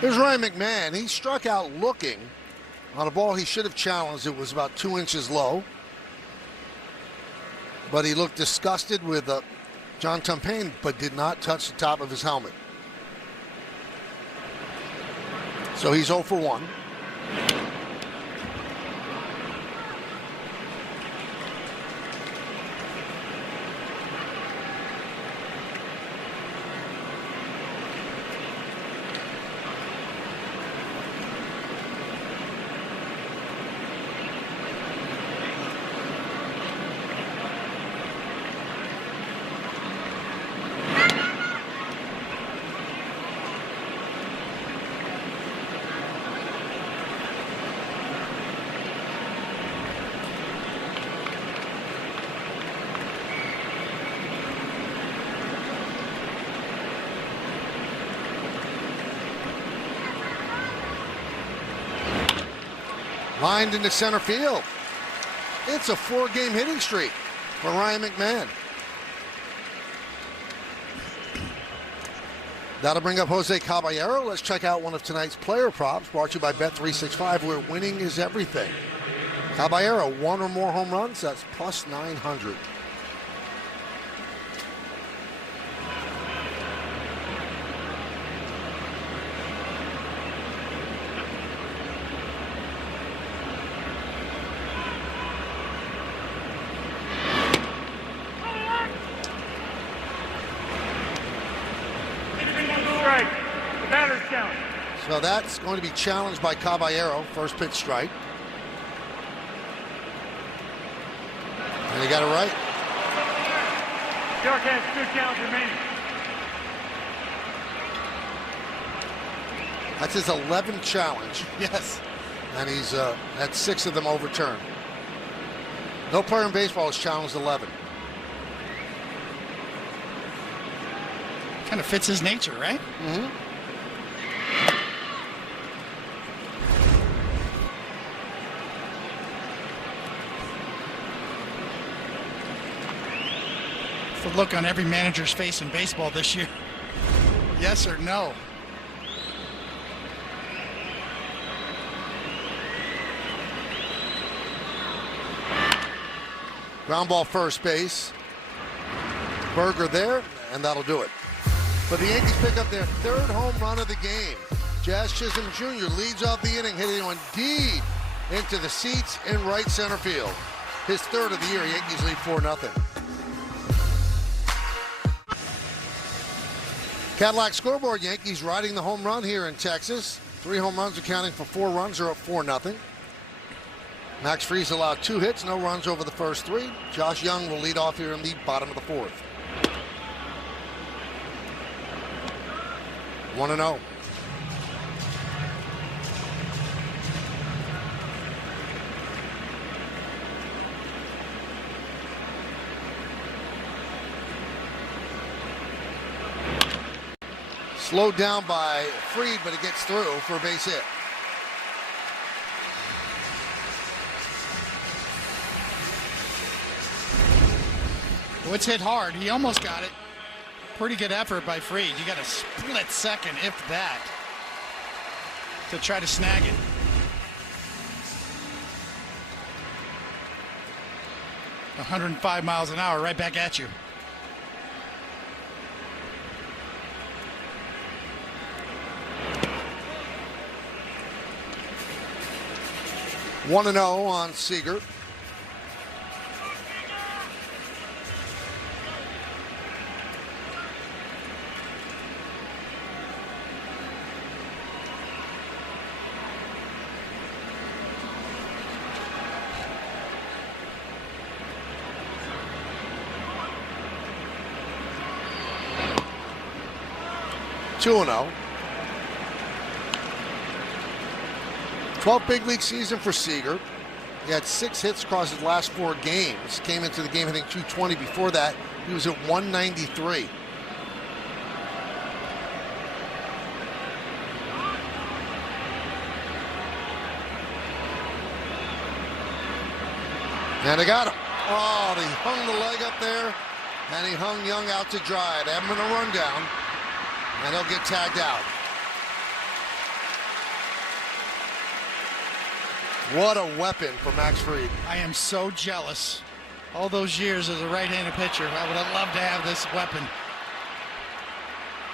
Here's Ryan McMahon. He struck out looking on a ball he should have challenged. It was about 2 inches low. But he looked disgusted with John Tumpain, but did not touch the top of his helmet. So he's 0 for 1. Lined into center field. It's a 4-game hitting streak for Ryan McMahon. That'll bring up Jose Caballero. Let's check out one of tonight's player props brought to you by Bet365, where winning is everything. Caballero, 1 or more home runs, that's plus 900. So that's going to be challenged by Caballero. First pitch strike. And he got it right. York has 2 counts remaining. That's his 11th challenge. Yes. And he's had 6 of them overturned. No player in baseball has challenged 11. Kind of fits his nature, right? Mm-hmm. The look on every manager's face in baseball this year. Yes or no? Ground ball first base. Berger there, and that'll do it. But the Yankees pick up their 3rd home run of the game. Jazz Chisholm Jr. leads off the inning, hitting one deep into the seats in right center field. His 3rd of the year. Yankees lead 4-0. Cadillac scoreboard, Yankees riding the home run here in Texas. 3 home runs accounting for 4 runs. Are up 4-0. Max Friese allowed 2 hits, no runs over the first 3. Josh Young will lead off here in the bottom of the 4th. 1-0. Slowed down by Fried, but it gets through for a base hit. Well, it's hit hard. He almost got it. Pretty good effort by Fried. You got a split second, if that, to try to snag it. "105 miles an hour right back at you." One and 0 on Seager. Two and 0. 12 big league season for Seager. He had 6 hits across his last 4 games. Came into the game hitting .220. Before that, he was at .193. And they got him. Oh, he hung the leg up there, and he hung Young out to dry. They have him in a rundown, and he'll get tagged out. What a weapon for Max Fried. I am so jealous. All those years as a right-handed pitcher, I would have loved to have this weapon.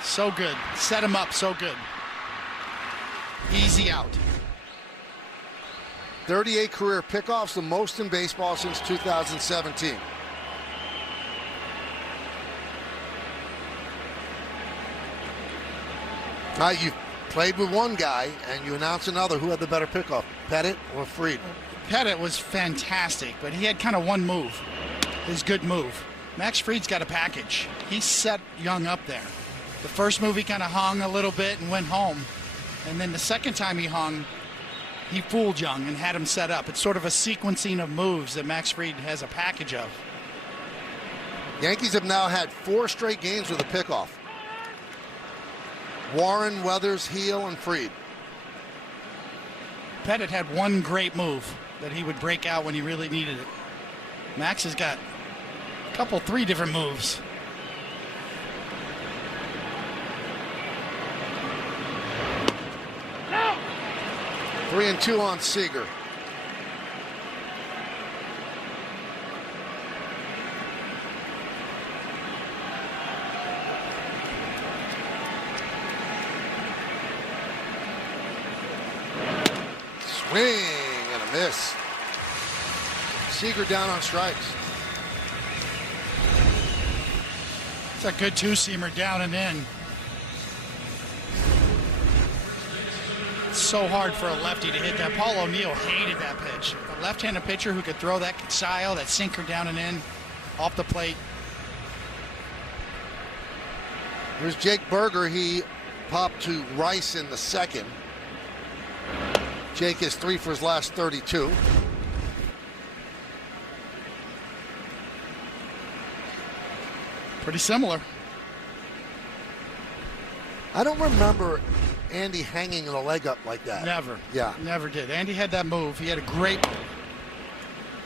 So good. Set him up so good. Easy out. 38 career pickoffs, the most in baseball since 2017. Now you've played with one guy and you announce another. Who had the better pickoff, Pettit or Fried? Pettit was fantastic, but he had kind of one move, his good move. Max Fried's got a package. He set Young up there. The first move he kind of hung a little bit and went home. And then the second time he hung, he fooled Young and had him set up. It's sort of a sequencing of moves that Max Fried has a package of. Yankees have now had 4 straight games with a pickoff. Warren, Weathers, Heel, and Fried. Pettit had one great move that he would break out when he really needed it. Max has got a couple, 3 different moves. No! 3-2 on Seager. Swing and a miss. Seager down on strikes. It's a good two-seamer down and in. It's so hard for a lefty to hit that. Paul O'Neill hated that pitch. A left-handed pitcher who could throw that style, that sinker down and in, off the plate. Here's Jake Berger. He popped to Rice in the second. Jake is 3 for his last 32. Pretty similar. I don't remember Andy hanging the leg up like that. Never. Yeah. Never did. Andy had that move. He had a great move.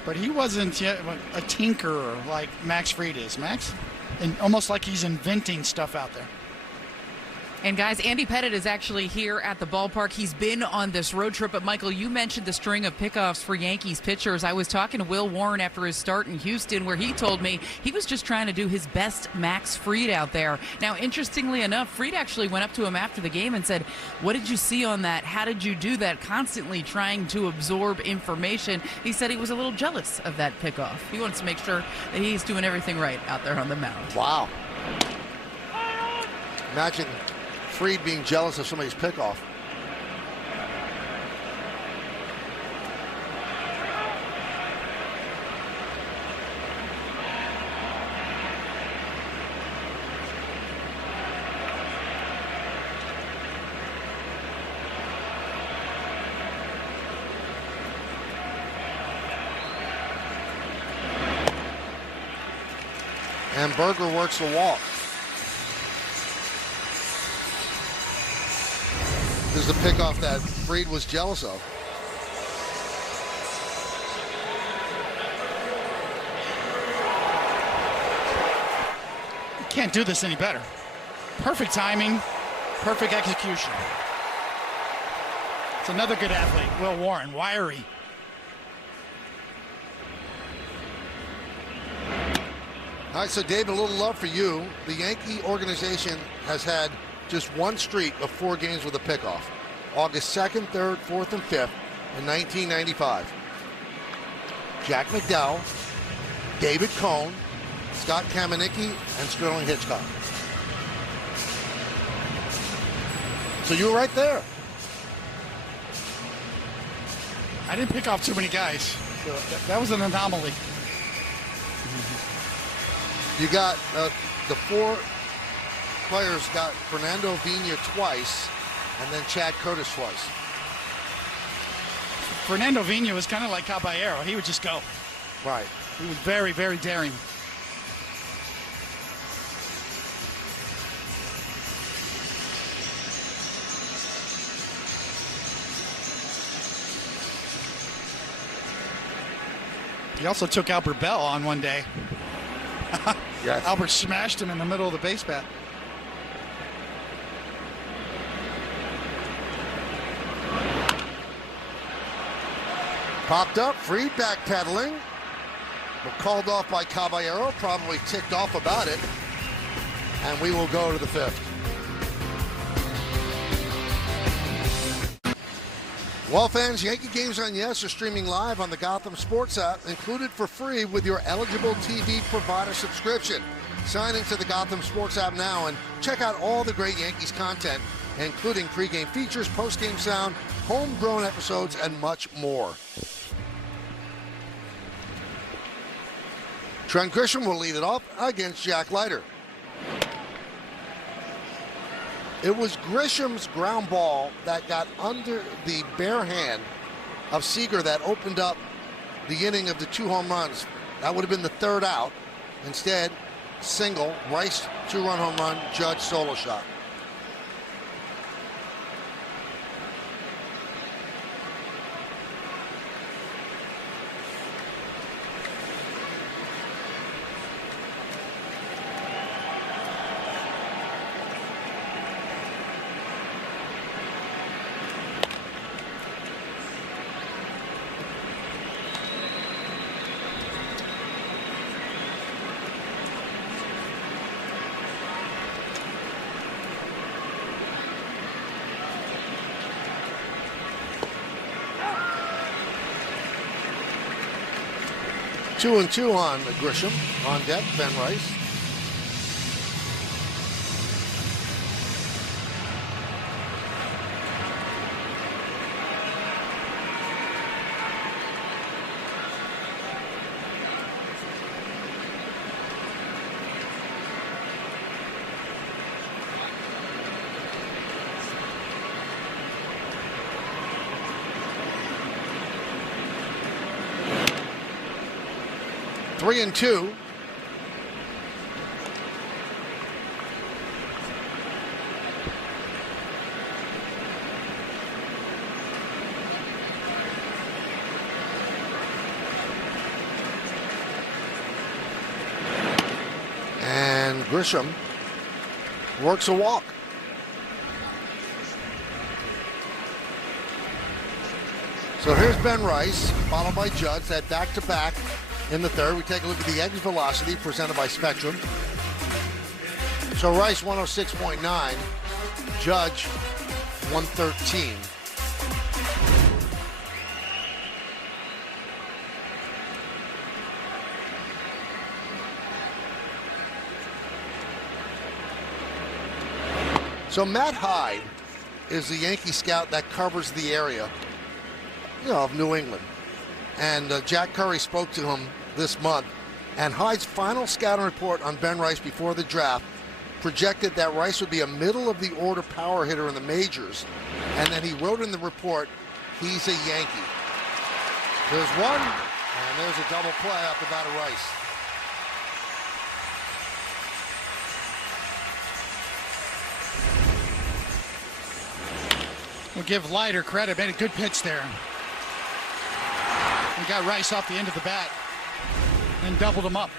But he wasn't yet a tinkerer like Max Fried is. Max, and almost like he's inventing stuff out there. And guys, Andy Pettit is actually here at the ballpark. He's been on this road trip. But Michael, you mentioned the string of pickoffs for Yankees pitchers. I was talking to Will Warren after his start in Houston, where he told me he was just trying to do his best Max Fried out there. Now, interestingly enough, Fried actually went up to him after the game and said, "What did you see on that? How did you do that?" Constantly trying to absorb information. He said he was a little jealous of that pickoff. He wants to make sure that he's doing everything right out there on the mound. Wow. Imagine Fried being jealous of somebody's pickoff. And Berger works the walk. This is the pickoff that Fried was jealous of. You can't do this any better. Perfect timing, perfect execution. It's another good athlete, Will Warren, wiry. All right, so Dave, a little love for you. The Yankee organization has had just one streak of 4 games with a pickoff. August 2nd, 3rd, 4th, and 5th in 1995. Jack McDowell, David Cone, Scott Kamenicki, and Sterling Hitchcock. So you were right there. I didn't pick off too many guys. So that was an anomaly. You got the 4 players got Fernando Vina twice, and then Chad Curtis twice. Fernando Vina was kind of like Caballero. He would just go. Right. He was very, very daring. He also took Albert Bell on one day. Yes. Albert smashed him in the middle of the base path. Popped up, Fried backpedaling, but called off by Caballero, probably ticked off about it. And we will go to the 5th. Well, fans, Yankee Games on Yes are streaming live on the Gotham Sports app, included for free with your eligible TV provider subscription. Sign into the Gotham Sports app now and check out all the great Yankees content, including pregame features, postgame sound, homegrown episodes, and much more. Trent Grisham will lead it off against Jack Leiter. It was Grisham's ground ball that got under the bare hand of Seager that opened up the inning of the 2 home runs. That would have been the 3rd out. Instead, single, Rice 2-run home run, Judge solo shot. Two and two on Grisham. On deck, Ben Rice. Three and two. And Grisham works a walk. So here's Ben Rice, followed by Judge, that back-to-back in the 3rd. We take a look at the exit velocity presented by Spectrum. So Rice 106.9, Judge 113. So Matt Hyde is the Yankee scout that covers the area, of New England. And Jack Curry spoke to him this month. And Hyde's final scouting report on Ben Rice before the draft projected that Rice would be a middle-of-the-order power hitter in the majors. And then he wrote in the report, he's a Yankee. There's one, and there's a double play off the bat of Rice. We'll give Leiter credit. Made a good pitch there. He got Rice off the end of the bat and doubled him up.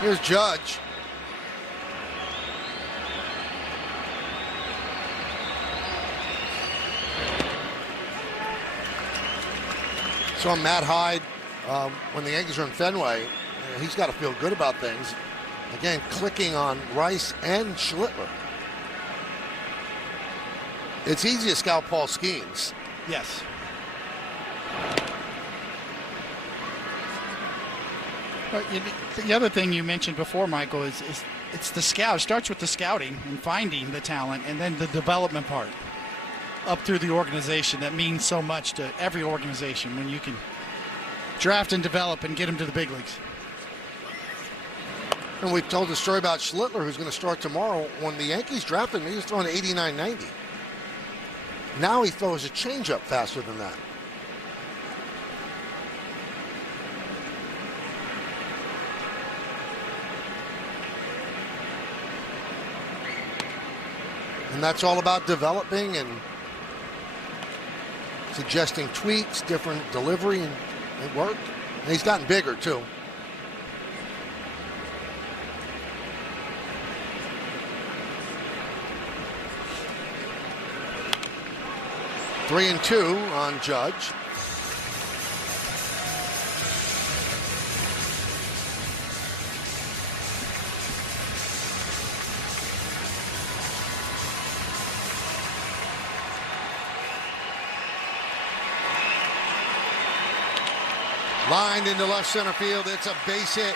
Here's Judge. So Matt Hyde, when the Yankees are in Fenway, he's got to feel good about things. Again, clicking on Rice and Schlittler. It's easy to scout Paul Skeens. Yes. But the other thing you mentioned before, Michael, is it's the scout. It starts with the scouting and finding the talent, and then the development part up through the organization. That means so much to every organization when you can draft and develop and get them to the big leagues. And we've told the story about Schlittler, who's going to start tomorrow. When the Yankees drafted him, he was throwing 89, 90. Now he throws a changeup faster than that. And that's all about developing and suggesting tweaks, different delivery, and it worked. And he's gotten bigger, too. Three and two on Judge. Lined into left center field. It's a base hit.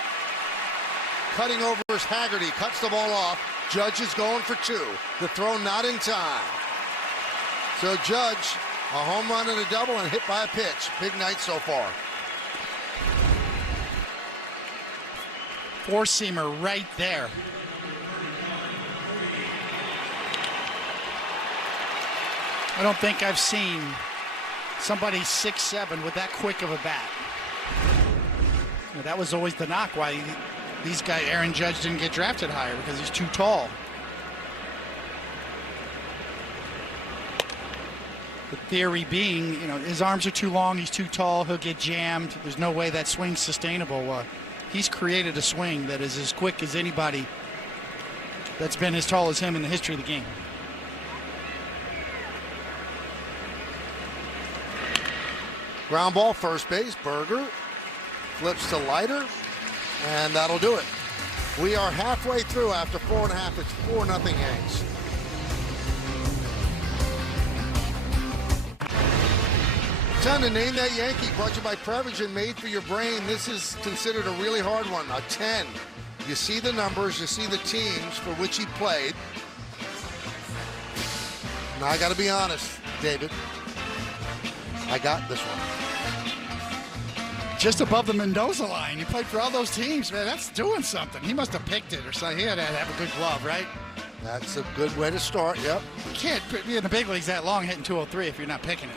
Cutting over is Haggerty. Cuts the ball off. Judge is going for two. The throw not in time. So Judge, a home run and a double and hit by a pitch. Big night so far. Four-seamer right there. I don't think I've seen somebody 6'7" with that quick of a bat. You know, that was always the knock why these guys, Aaron Judge, didn't get drafted higher, because he's too tall. The theory being, you know, his arms are too long, he's too tall, he'll get jammed. There's no way that swing's sustainable. He's created a swing that is as quick as anybody that's been as tall as him in the history of the game. Ground ball, first base, Berger. Flips to Leiter, and that'll do it. We are halfway through after 4.5. It's 4-0 Yanks. Time to name that Yankee, brought to you by Prevagen, made for your brain. This is considered a really hard one, a 10. You see the numbers, you see the teams for which he played. Now I got to be honest, David. I got this one. Just above the Mendoza line. He played for all those teams, man. That's doing something. He must have picked it or something. He had to have a good glove, right? That's a good way to start, yep. You can't be in the big leagues that long hitting 203 if you're not picking it.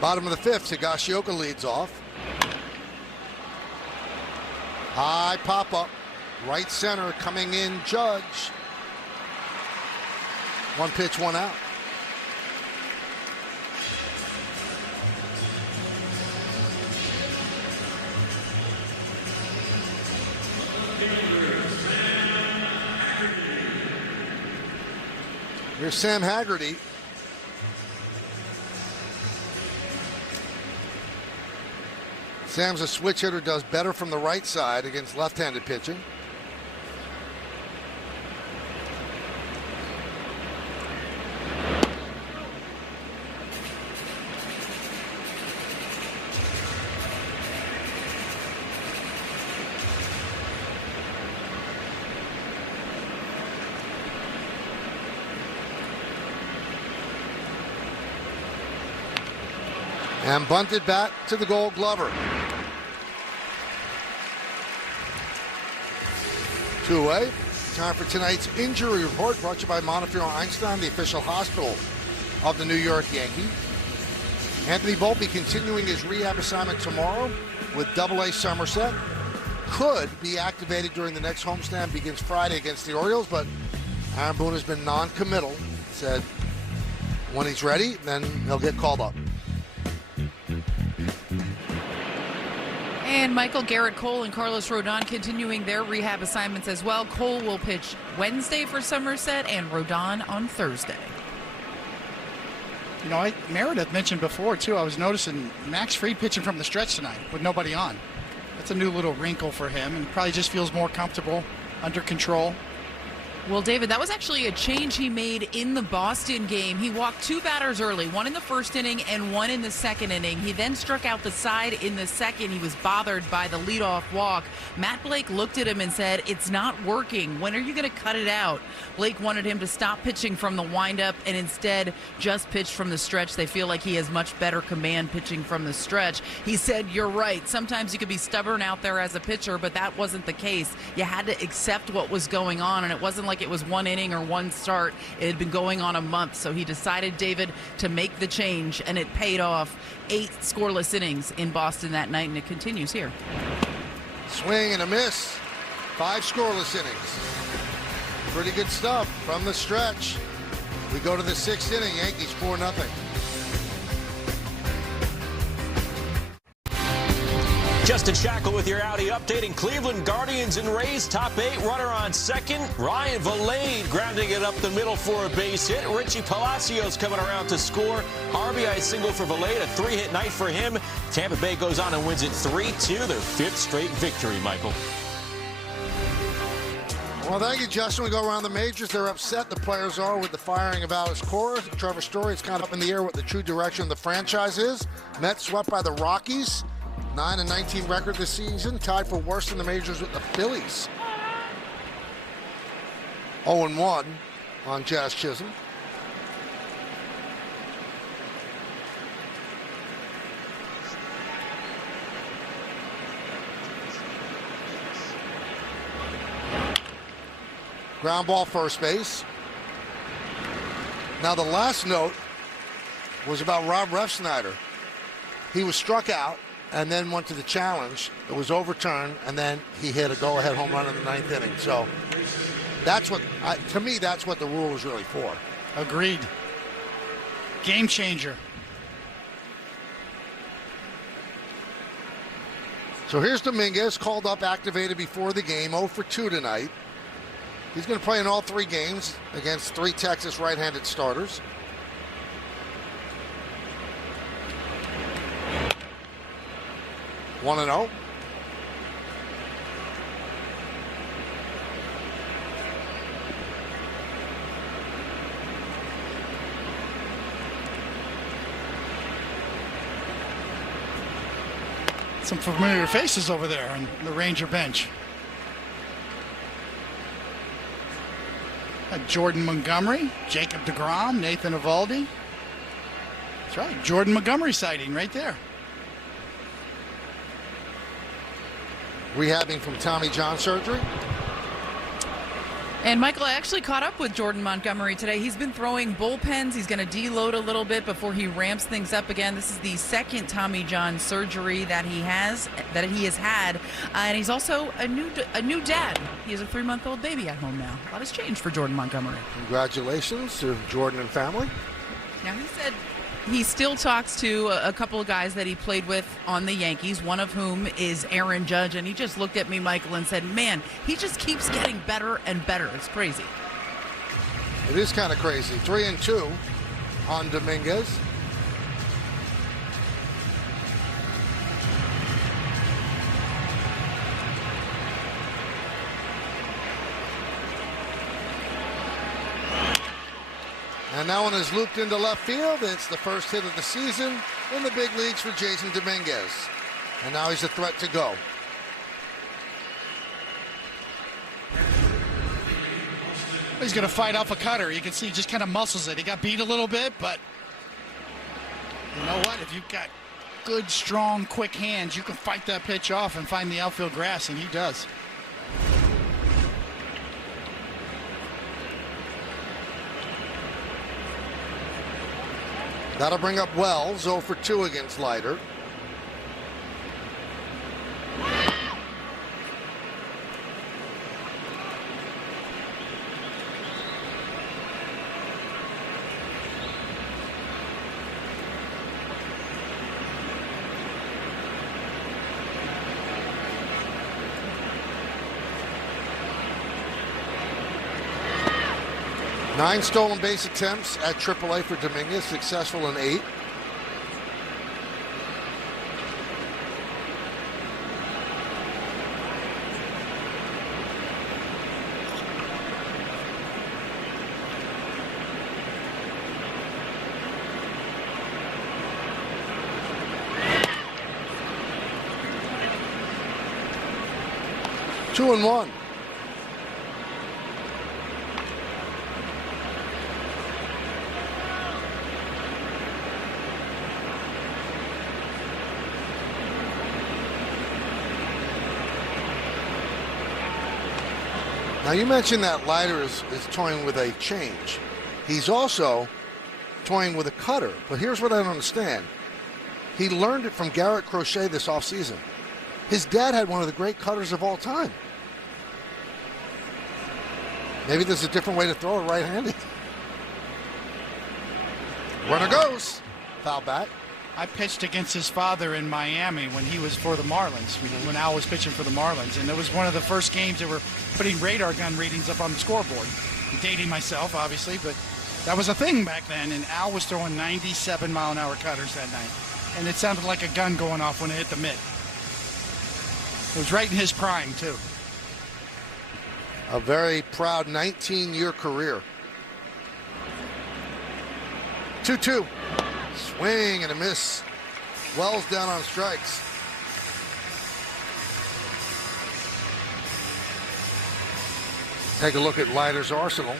Bottom of the fifth, Higashioka leads off. High pop-up. Right center coming in, Judge. One pitch, one out. Here's Sam Haggerty. Sam's a switch hitter, does better from the right side against left-handed pitching. And bunted back to the Gold Glover. 2 away. Time for tonight's injury report, brought to you by Montefiore Einstein, the official hospital of the New York Yankees. Anthony Volpe continuing his rehab assignment tomorrow with AA Somerset. Could be activated during the next homestand, begins Friday against the Orioles, but Aaron Boone has been non-committal. Said when he's ready, then he'll get called up. And Michael, Garrett Cole and Carlos Rodon continuing their rehab assignments as well. Cole will pitch Wednesday for Somerset and Rodon on Thursday. You know, Meredith mentioned before, too, I was noticing Max Fried pitching from the stretch tonight with nobody on. That's a new little wrinkle for him, and probably just feels more comfortable, under control. Well, David, that was actually a change he made in the Boston game. He walked 2 batters early, one in the first inning and one in the second inning. He then struck out the side in the second. He was bothered by the leadoff walk. Matt Blake looked at him and said, "It's not working. When are you going to cut it out?" Blake wanted him to stop pitching from the windup and instead just pitch from the stretch. They feel like he has much better command pitching from the stretch. He said, "You're right. Sometimes you could be stubborn out there as a pitcher, but that wasn't the case. You had to accept what was going on, and it wasn't like it was one inning or one start. It had been going on a month." So he decided, David, to make the change, and it paid off. 8 scoreless innings in Boston that night, and it continues here. Swing and a miss. 5 scoreless innings. Pretty good stuff from the stretch. We go to the 6th inning. Yankees 4-0. Justin Shackle with your Audi update. In Cleveland, Guardians and Rays top 8. Runner on second. Ryan Valade grounding it up the middle for a base hit. Richie Palacios coming around to score. RBI single for Valade. A 3-hit night for him. Tampa Bay goes on and wins it 3-2. Their 5th straight victory, Michael. Well, thank you, Justin. We go around the majors. They're upset, the players are, with the firing of Alex Cora. Trevor Story, it's kind of up in the air what the true direction of the franchise is. Mets swept by the Rockies. 9-19 record this season, tied for worst in the majors with the Phillies. 0-1 on Jazz Chisholm. Ground ball first base. Now the last note was about Rob Refsnyder. He was struck out and then went to the challenge. It was overturned, and then he hit a go-ahead home run in the 9th inning. So that's what, to me, that's what the rule was really for. Agreed. Game changer. So here's Dominguez, called up, activated before the game, 0 for 2 tonight. He's going to play in all 3 games against 3 Texas right-handed starters. One and 0. Some familiar faces over there on the Ranger bench. Jordan Montgomery, Jacob deGrom, Nathan Eovaldi. That's right, Jordan Montgomery sighting right there. Rehabbing from Tommy John surgery. And Michael, I actually caught up with Jordan Montgomery today. He's been throwing bullpens. He's going to deload a little bit before he ramps things up again. This is the 2nd Tommy John surgery that he has had, and he's also a new dad. He has a 3-month-old baby at home now. A lot has changed for Jordan Montgomery. Congratulations to Jordan and family. Now, he said he still talks to a couple of guys that he played with on the Yankees, one of whom is Aaron Judge, and he just looked at me, Michael, and said, "Man, he just keeps getting better and better." It's crazy. It is kind of crazy. 3-2 on Dominguez. And that one is looped into left field. It's the first hit of the season in the big leagues for Jason Dominguez. And now he's a threat to go. He's going to fight off a cutter. You can see he just kind of muscles it. He got beat a little bit, but you know what? If you've got good, strong, quick hands, you can fight that pitch off and find the outfield grass, and he does. That'll bring up Wells, 0 for 2 against Leiter. Nine stolen base attempts at AAA for Dominguez, successful in 8. Two and one. Now, you mentioned that Leiter is toying with a change. He's also toying with a cutter. But here's what I don't understand. He learned it from Garrett Crochet this offseason. His dad had one of the great cutters of all time. Maybe there's a different way to throw it right-handed. Runner goes. Foul back. I pitched against his father in Miami when he was for the Marlins, when Al was pitching for the Marlins. And it was one of the first games that were putting radar gun readings up on the scoreboard. I'm dating myself, obviously, but that was a thing back then. And Al was throwing 97-mile-an-hour cutters that night. And it sounded like a gun going off when it hit the mitt. It was right in his prime, too. A very proud 19-year career. 2-2. Swing and a miss. Wells down on strikes. Take a look at Leiter's arsenal.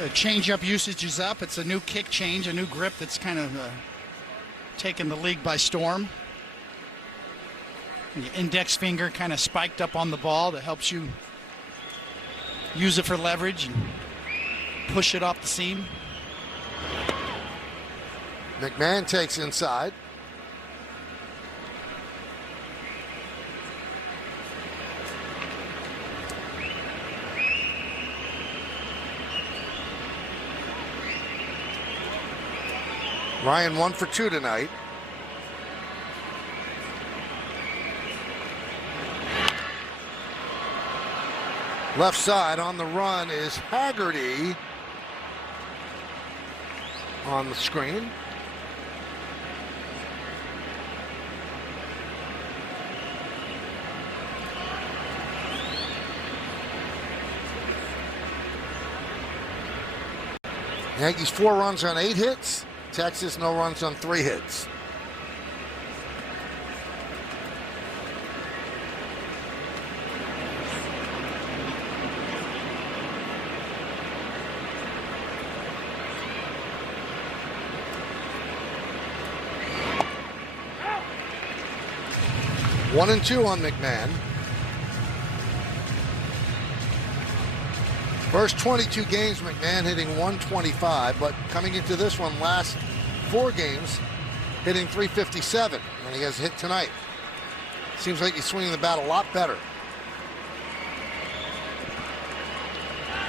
The changeup usage is up. It's a new kick change, a new grip that's kind of taken the league by storm. The index finger kind of spiked up on the ball that helps you use it for leverage and push it off the seam. McMahon takes inside. Ryan 1 for 2 tonight. Left side on the run is Haggerty on the screen. Yankees 4 runs on 8 hits. Texas no runs on 3 hits. One and 2 on McMahon. First 22 games, McMahon hitting 125, but coming into this one, last 4 games, hitting 357, and he has a hit tonight. Seems like he's swinging the bat a lot better.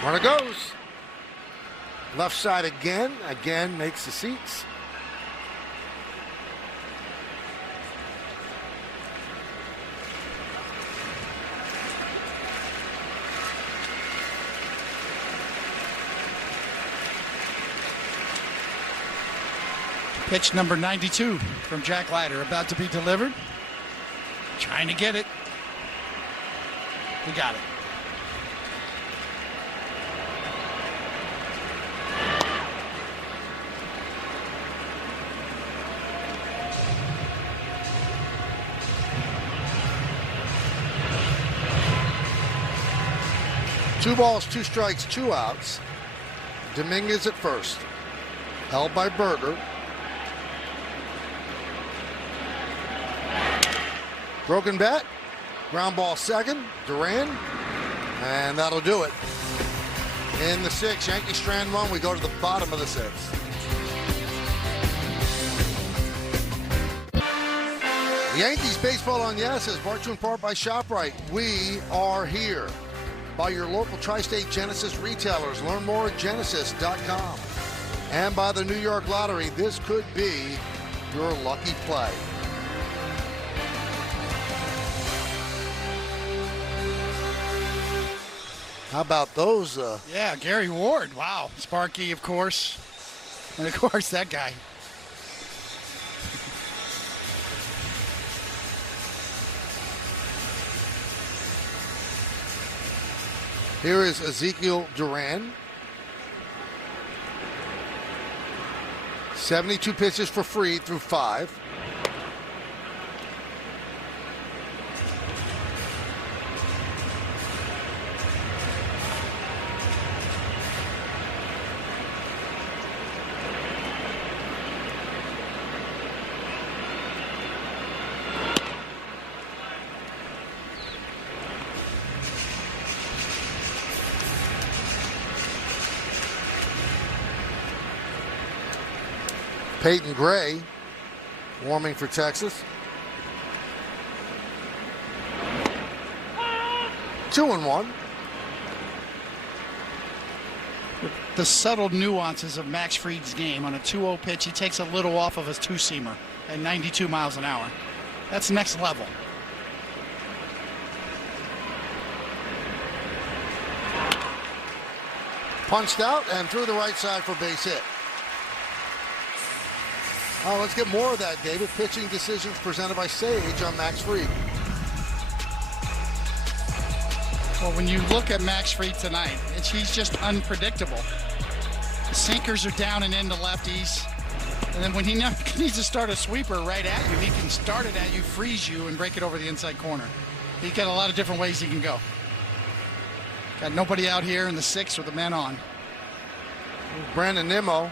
Runner goes. Left side again makes the seats. Pitch number 92 from Jack Leiter, about to be delivered. Trying to get it. He got it. Two balls, 2 strikes, 2 outs. Dominguez at first. Held by Berger. Broken bat, ground ball second, Duran, and that'll do it. In the 6th, Yankees strand 1. We go to the bottom of the 6th. Yankees baseball on Yes is brought to you in part by ShopRite. We are here. By your local Tri-State Genesis retailers. Learn more at genesis.com. And by the New York Lottery. This could be your lucky play. How about those? Yeah, Gary Ward. Wow. Sparky, of course. And, of course, that guy. Here is Ezekiel Duran. 72 pitches for free through 5. Peyton Gray warming for Texas. 2-1. The subtle nuances of Max Fried's game. On a 2-0 pitch, he takes a little off of his two-seamer at 92 miles an hour. That's next level. Punched out and through the right side for base hit. Oh, let's get more of that, David. Pitching decisions presented by Sage on Max Fried. Well, when you look at Max Fried tonight, he's just unpredictable. The sinkers are down and into lefties. And then when he needs to start a sweeper right at you, he can start it at you, freeze you, and break it over the inside corner. He's got a lot of different ways he can go. Got nobody out here in the 6th with the men on. Brandon Nimmo.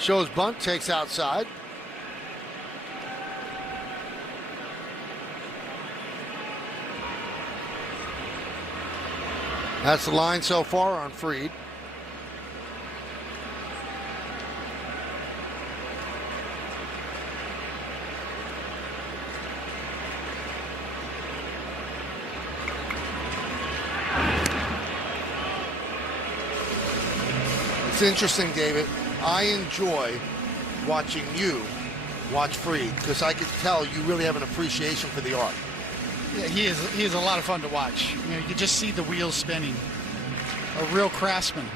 Shows bunt, takes outside. That's the line so far on Fried. It's interesting, David. I enjoy watching you watch Fried because I could tell you really have an appreciation for the art. Yeah, he is a lot of fun to watch. You know, you can just see the wheels spinning. A real craftsman.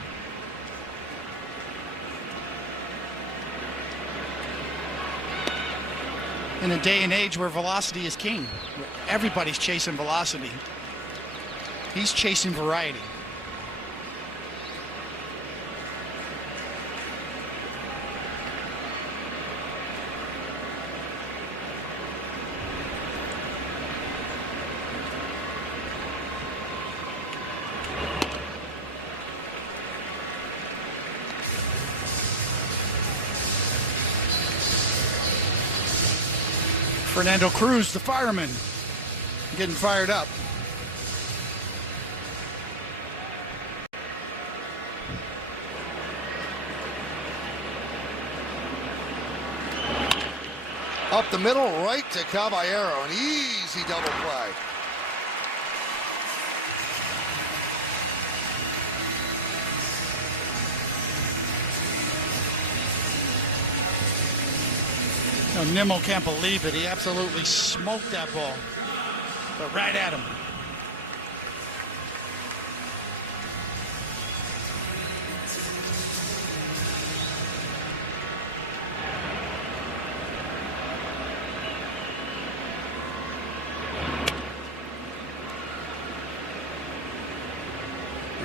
In a day and age where velocity is king, where everybody's chasing velocity, he's chasing variety. Fernando Cruz, the fireman, getting fired up. Up the middle, right to Caballero. An easy double play. No, Nimmo can't believe it. He absolutely smoked that ball, but right at him.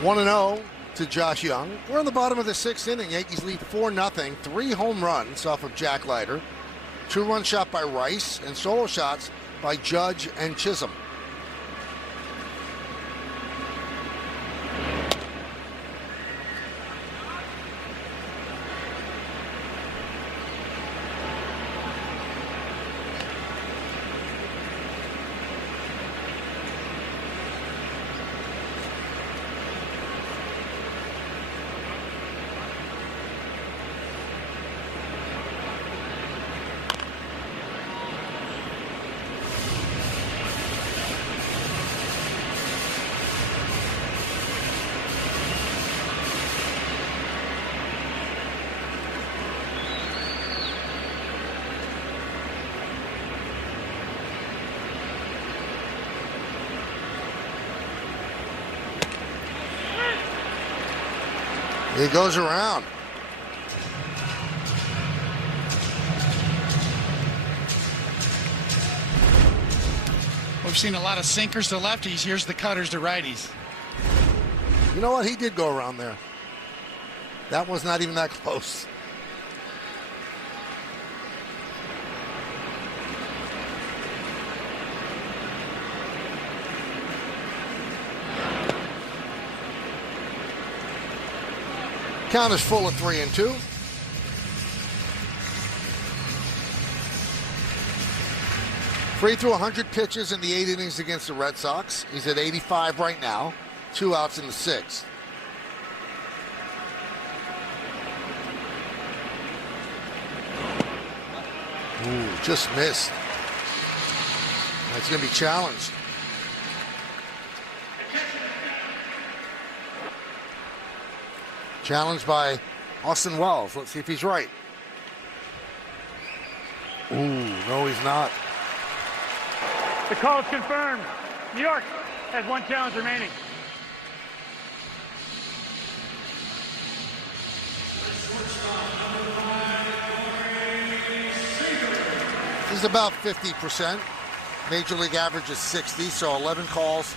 One 1-0 to Josh Young. We're on the bottom of the 6th inning. Yankees lead 4-0. 3 home runs off of Jack Leiter. 2-run shot by Rice and solo shots by Judge and Chisholm. He goes around. We've seen a lot of sinkers to lefties. Here's the cutters to righties. You know what? He did go around there. That was not even that close. Count is full of 3-2. Fried threw 100 pitches in the 8 innings against the Red Sox. He's at 85 right now. 2 outs in the 6th. Ooh, just missed. That's going to be challenged. Challenged by Austin Wells. Let's see if he's right. Ooh, no, he's not. The call is confirmed. New York has 1 challenge remaining. This is about 50%. Major League average is 60, so 11 calls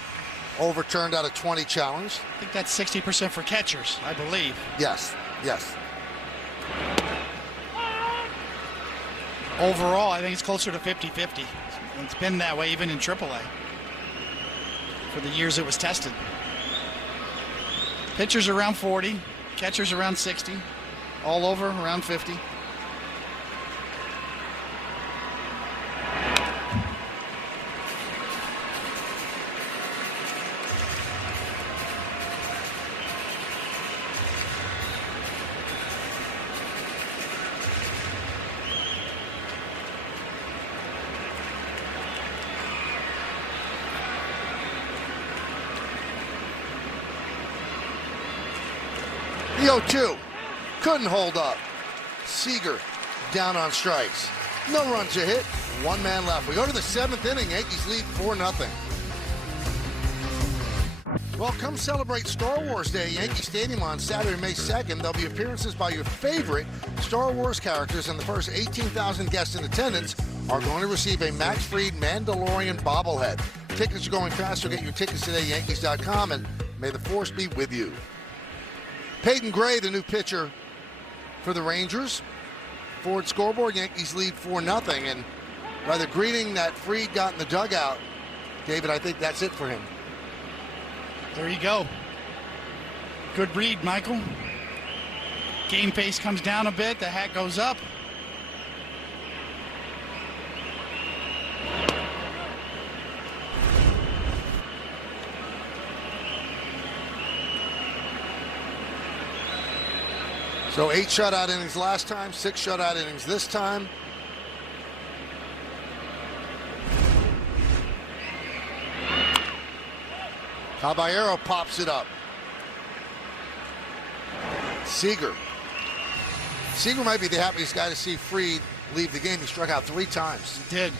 overturned out of 20 challenged. I think that's 60% for catchers, I believe. Yes, yes. Overall, I think it's closer to 50-50. It's been that way even in AAA for the years it was tested. Pitchers around 40, catchers around 60, all over around 50. The 0-2 couldn't hold up. Seager down on strikes. No runs a hit. 1 man left. We go to the 7th inning. Yankees lead 4-0. Well, come celebrate Star Wars Day at Yankee Stadium on Saturday, May 2nd. There'll be appearances by your favorite Star Wars characters, and the first 18,000 guests in attendance are going to receive a Max Fried Mandalorian bobblehead. Tickets are going fast, so get your tickets today at Yankees.com, and may the Force be with you. Peyton Gray, the new pitcher for the Rangers. Forward scoreboard, Yankees lead 4-0. And by the greeting that Fried got in the dugout, David, I think that's it for him. There you go. Good read, Michael. Game face comes down a bit. The hat goes up. So 8 shutout innings last time, 6 shutout innings this time. Caballero pops it up. Seager. Seager might be the happiest guy to see Fried leave the game. He struck out 3 times. He did.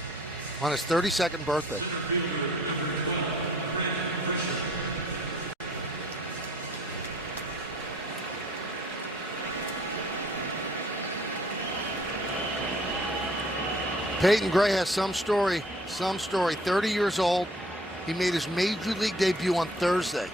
On his 32nd birthday. Peyton Gray has some story. 30 years old. He made his Major League debut on Thursday.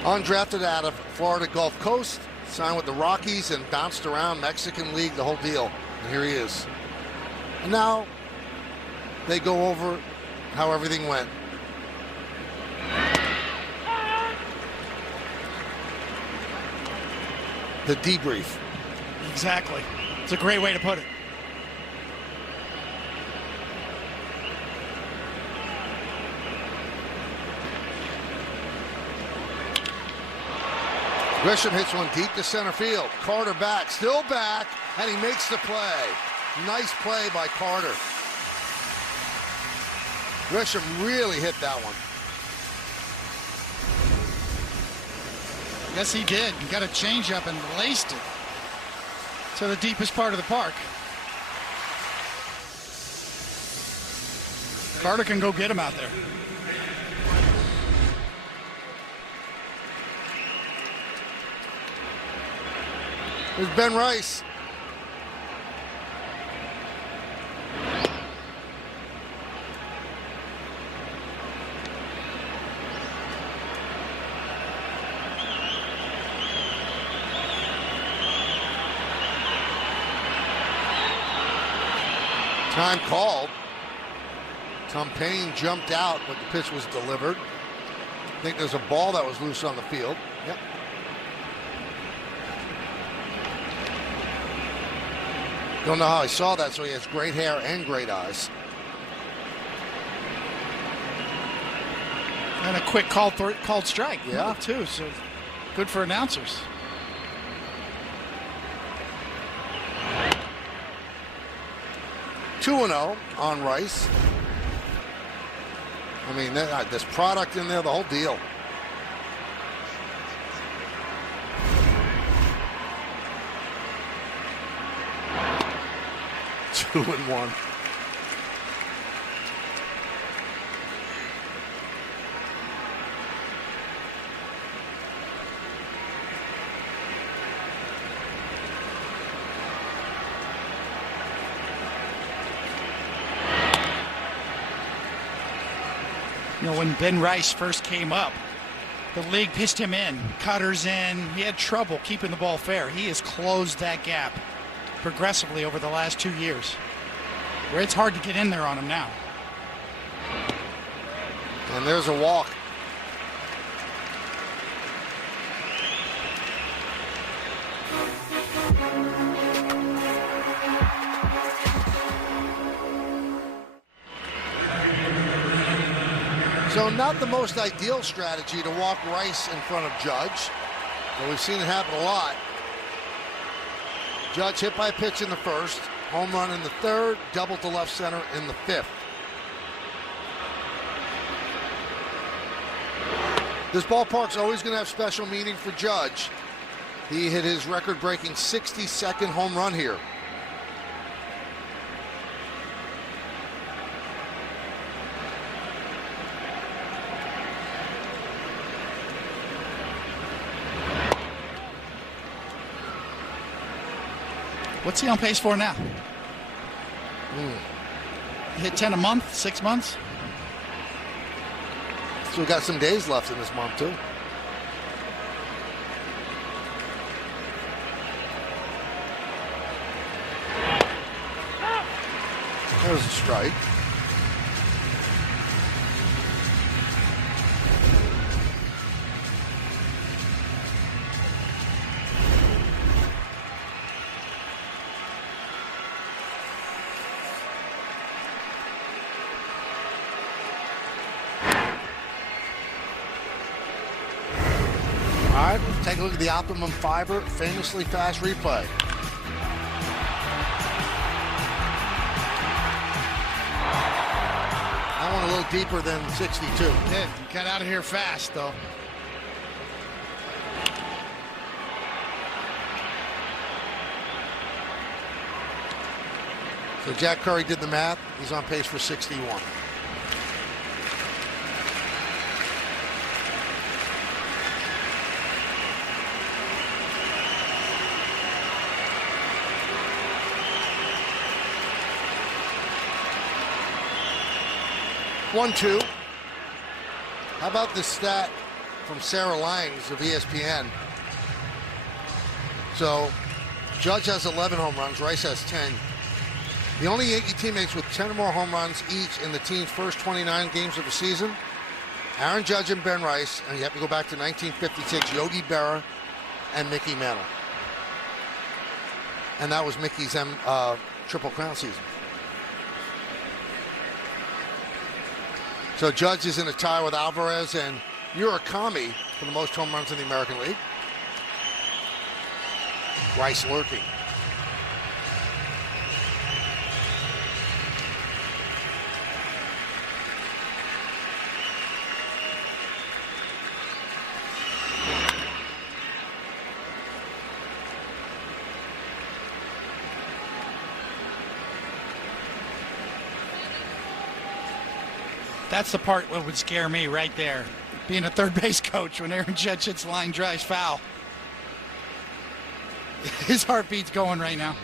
Undrafted out of Florida Gulf Coast. Signed with the Rockies and bounced around Mexican League, the whole deal. And here he is. And now they go over how everything went. The debrief. Exactly. It's a great way to put it. Grisham hits one deep to center field. Carter back, still back, and he makes the play. Nice play by Carter. Grisham really hit that one. Yes, he did. He got a changeup and laced it to the deepest part of the park. Carter can go get him out there. Here's Ben Rice. Time called. Tom Payne jumped out, but the pitch was delivered. I think there's a ball that was loose on the field. Yep. Don't know how I saw that, so he has great hair and great eyes. And a quick called strike. Yeah. Too, so good for announcers. Two 2-0 on Rice. I mean, there's product in there, the whole deal. Two and one. You know, when Ben Rice first came up, the league pitched him in, cutters in. He had trouble keeping the ball fair. He has closed that gap progressively over the last 2 years, where it's hard to get in there on him now. And there's a walk. So not the most ideal strategy to walk Rice in front of Judge, but we've seen it happen a lot. Judge hit by a pitch in the first, home run in the third, double to left center in the fifth. This ballpark's always going to have special meaning for Judge. He hit his record-breaking 62nd home run here. What's he on pace for now? Hit 10 a month, 6 months? Still got some days left in this month, too. There's a strike. All right, take a look at the Optimum Fiber famously fast replay. That one a little deeper than 62. Did. He got out of here fast, though. So Jack Curry did the math. He's on pace for 61. One, two. How about this stat from Sarah Langs of ESPN? So Judge has 11 home runs. Rice has 10. The only Yankee teammates with 10 or more home runs each in the team's first 29 games of the season, Aaron Judge and Ben Rice, and you have to go back to 1956, Yogi Berra and Mickey Mantle. And that was Mickey's Triple Crown season. So Judge is in a tie with Alvarez and Murakami for the most home runs in the American League. Rice lurking. That's the part that would scare me right there. Being a third base coach when Aaron Judge hits line drives foul. His heartbeat's going right now.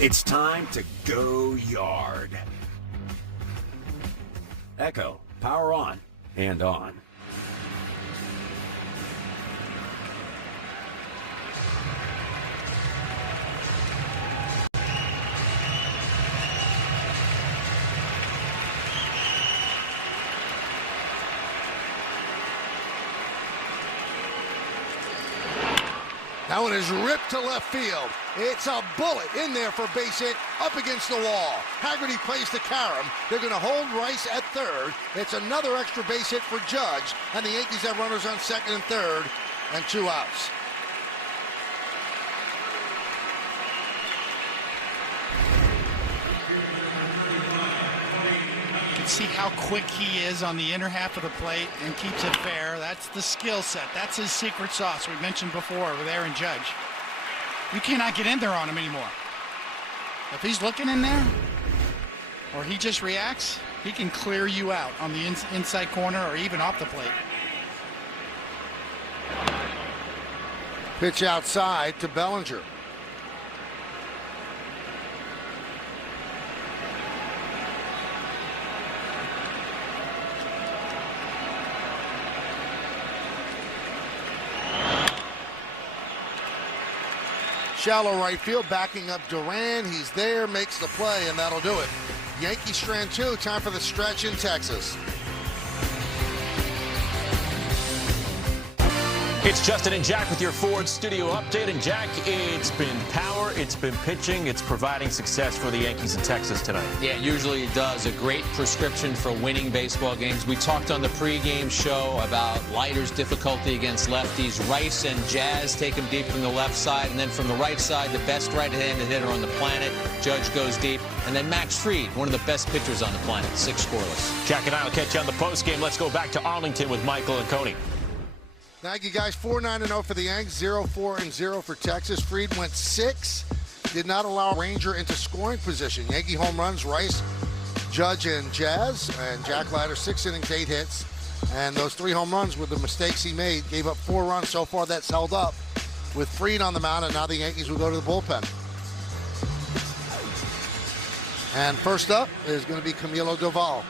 It's time to go yard. Echo, power on and on. That one is ripped to left field. It's a bullet in there for base hit up against the wall. Haggerty plays to Karam. They're going to hold Rice at third. It's another extra base hit for Judge, and the Yankees have runners on second and third and 2 outs. See how quick he is on the inner half of the plate and keeps it fair. That's the skill set. That's his secret sauce we mentioned before with Aaron Judge. You cannot get in there on him anymore. If he's looking in there or he just reacts, he can clear you out on the inside corner or even off the plate. Pitch outside to Bellinger. Shallow right field, backing up Duran. He's there, makes the play, and that'll do it. Yankee strand 2, time for the stretch in Texas. It's Justin and Jack with your Ford Studio update. And Jack, it's been power, it's been pitching, it's providing success for the Yankees in Texas tonight. Yeah, usually it does. A great prescription for winning baseball games. We talked on the pregame show about Leiter's difficulty against lefties. Rice and Jazz take him deep from the left side, and then from the right side, the best right-handed hitter on the planet, Judge goes deep. And then Max Fried, one of the best pitchers on the planet, 6 scoreless. Jack and I will catch you on the postgame. Let's go back to Arlington with Michael and Coney. Thank you, guys. 4-9-0 for the Yanks, 0-4-0 for Texas. Fried went 6, did not allow Ranger into scoring position. Yankee home runs, Rice, Judge, and Jazz. And Jack Leiter, 6 innings, 8 hits. And those 3 home runs with the mistakes he made, gave up 4 runs. So far, that's held up with Fried on the mound, and now the Yankees will go to the bullpen. And first up is going to be Camilo Doval.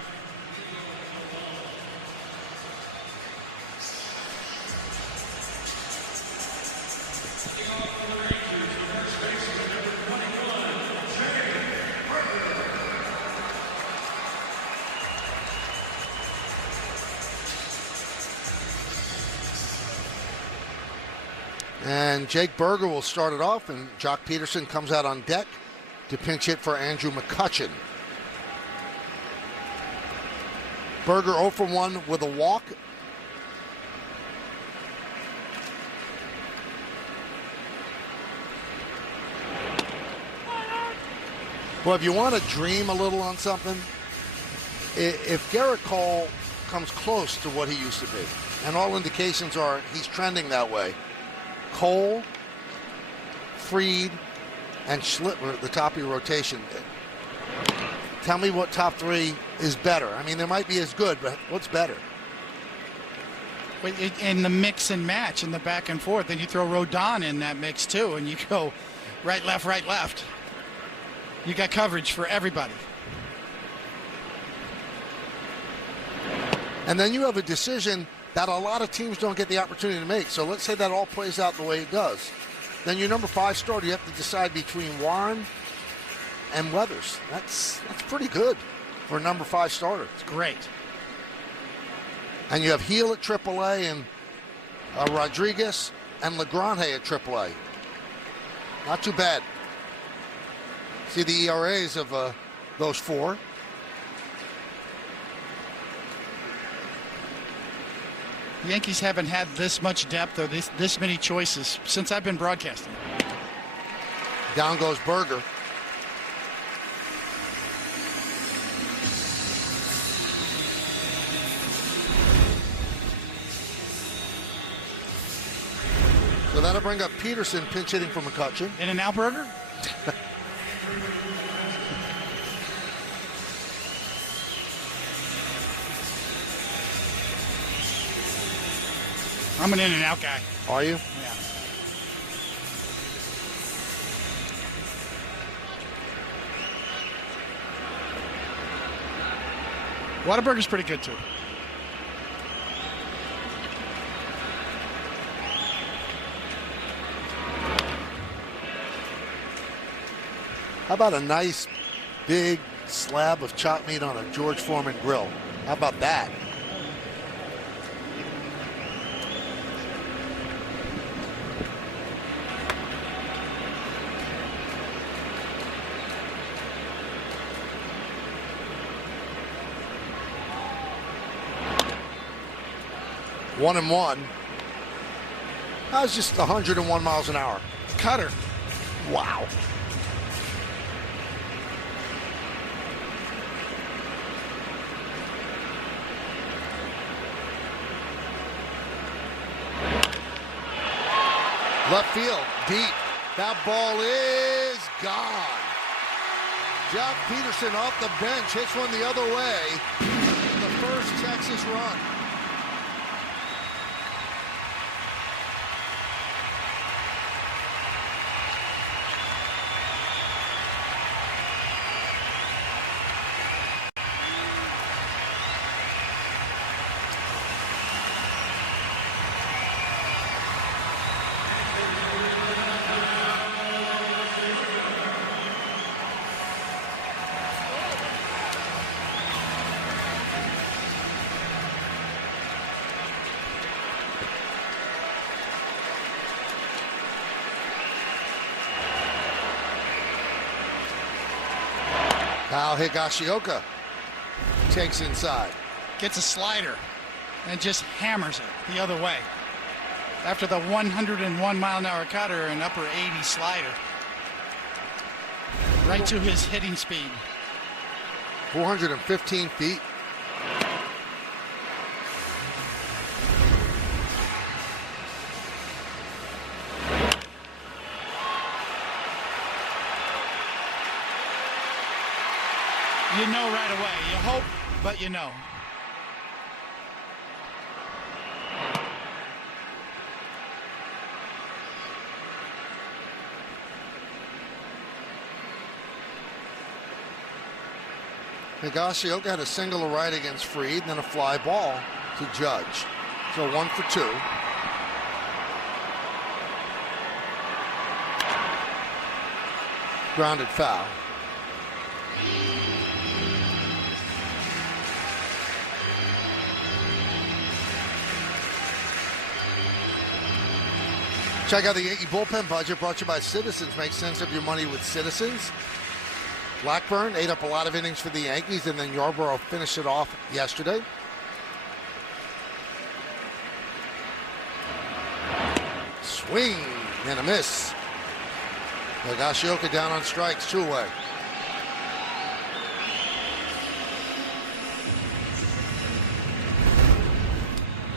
And Jake Berger will start it off, and Jock Peterson comes out on deck to pinch hit for Andrew McCutchen. Berger 0 for 1 with a walk. Well, if you want to dream a little on something, if Garrett Cole comes close to what he used to be, and all indications are he's trending that way, Cole, Fried, and Schlittler at the top of your rotation. Tell me what top 3 is better. I mean, they might be as good, but what's better? In the mix and match, in the back and forth, then you throw Rodon in that mix too, and you go right, left, right, left. You got coverage for everybody. And then you have a decision that a lot of teams don't get the opportunity to make. So let's say that all plays out the way it does. Then your number 5 starter, you have to decide between Warren and Weathers. That's pretty good for a number 5 starter. It's great. And you have Heel at AAA and Rodriguez and LaGrange at AAA. Not too bad. See the ERAs of those 4. The Yankees haven't had this much depth or this many choices since I've been broadcasting. Down goes Berger. That'll bring up Peterson, pinch hitting for McCutcheon. In-N-Out Burger? I'm an In-N-Out guy. Are you? Yeah. Whataburger's pretty good too. How about a nice big slab of chopped meat on a George Foreman grill? How about that? One and one. That was just 101 miles an hour. Cutter. Wow. Left field, deep. That ball is gone. Jock Peterson off the bench hits one the other way. The first Texas run. Now Higashioka takes inside. Gets a slider and just hammers it the other way. After the 101 mile an hour cutter and upper 80 slider. Right to his hitting speed. 415 feet. You know right away. You hope, but you know. Higashioka had a single to right against Freed, and then a fly ball to Judge. So 1 for 2. Grounded foul. Check out the Yankee bullpen budget brought to you by Citizens. Make sense of your money with Citizens. Blackburn ate up a lot of innings for the Yankees, and then Yarborough finished it off yesterday. Swing and a miss. Higashioka down on strikes, 2 away.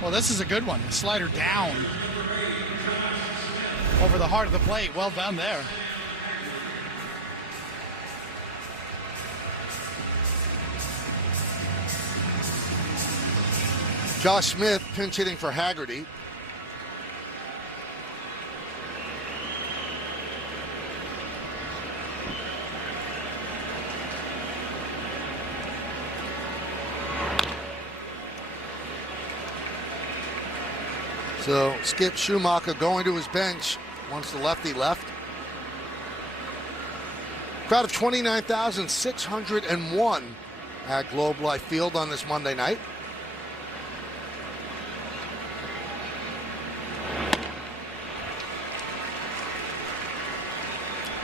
Well, this is a good one. Slider down. Over the heart of the plate. Well done there. Josh Smith pinch hitting for Haggerty. So Skip Schumacher going to his bench once the lefty left. Crowd of 29,601 at Globe Life Field on this Monday night.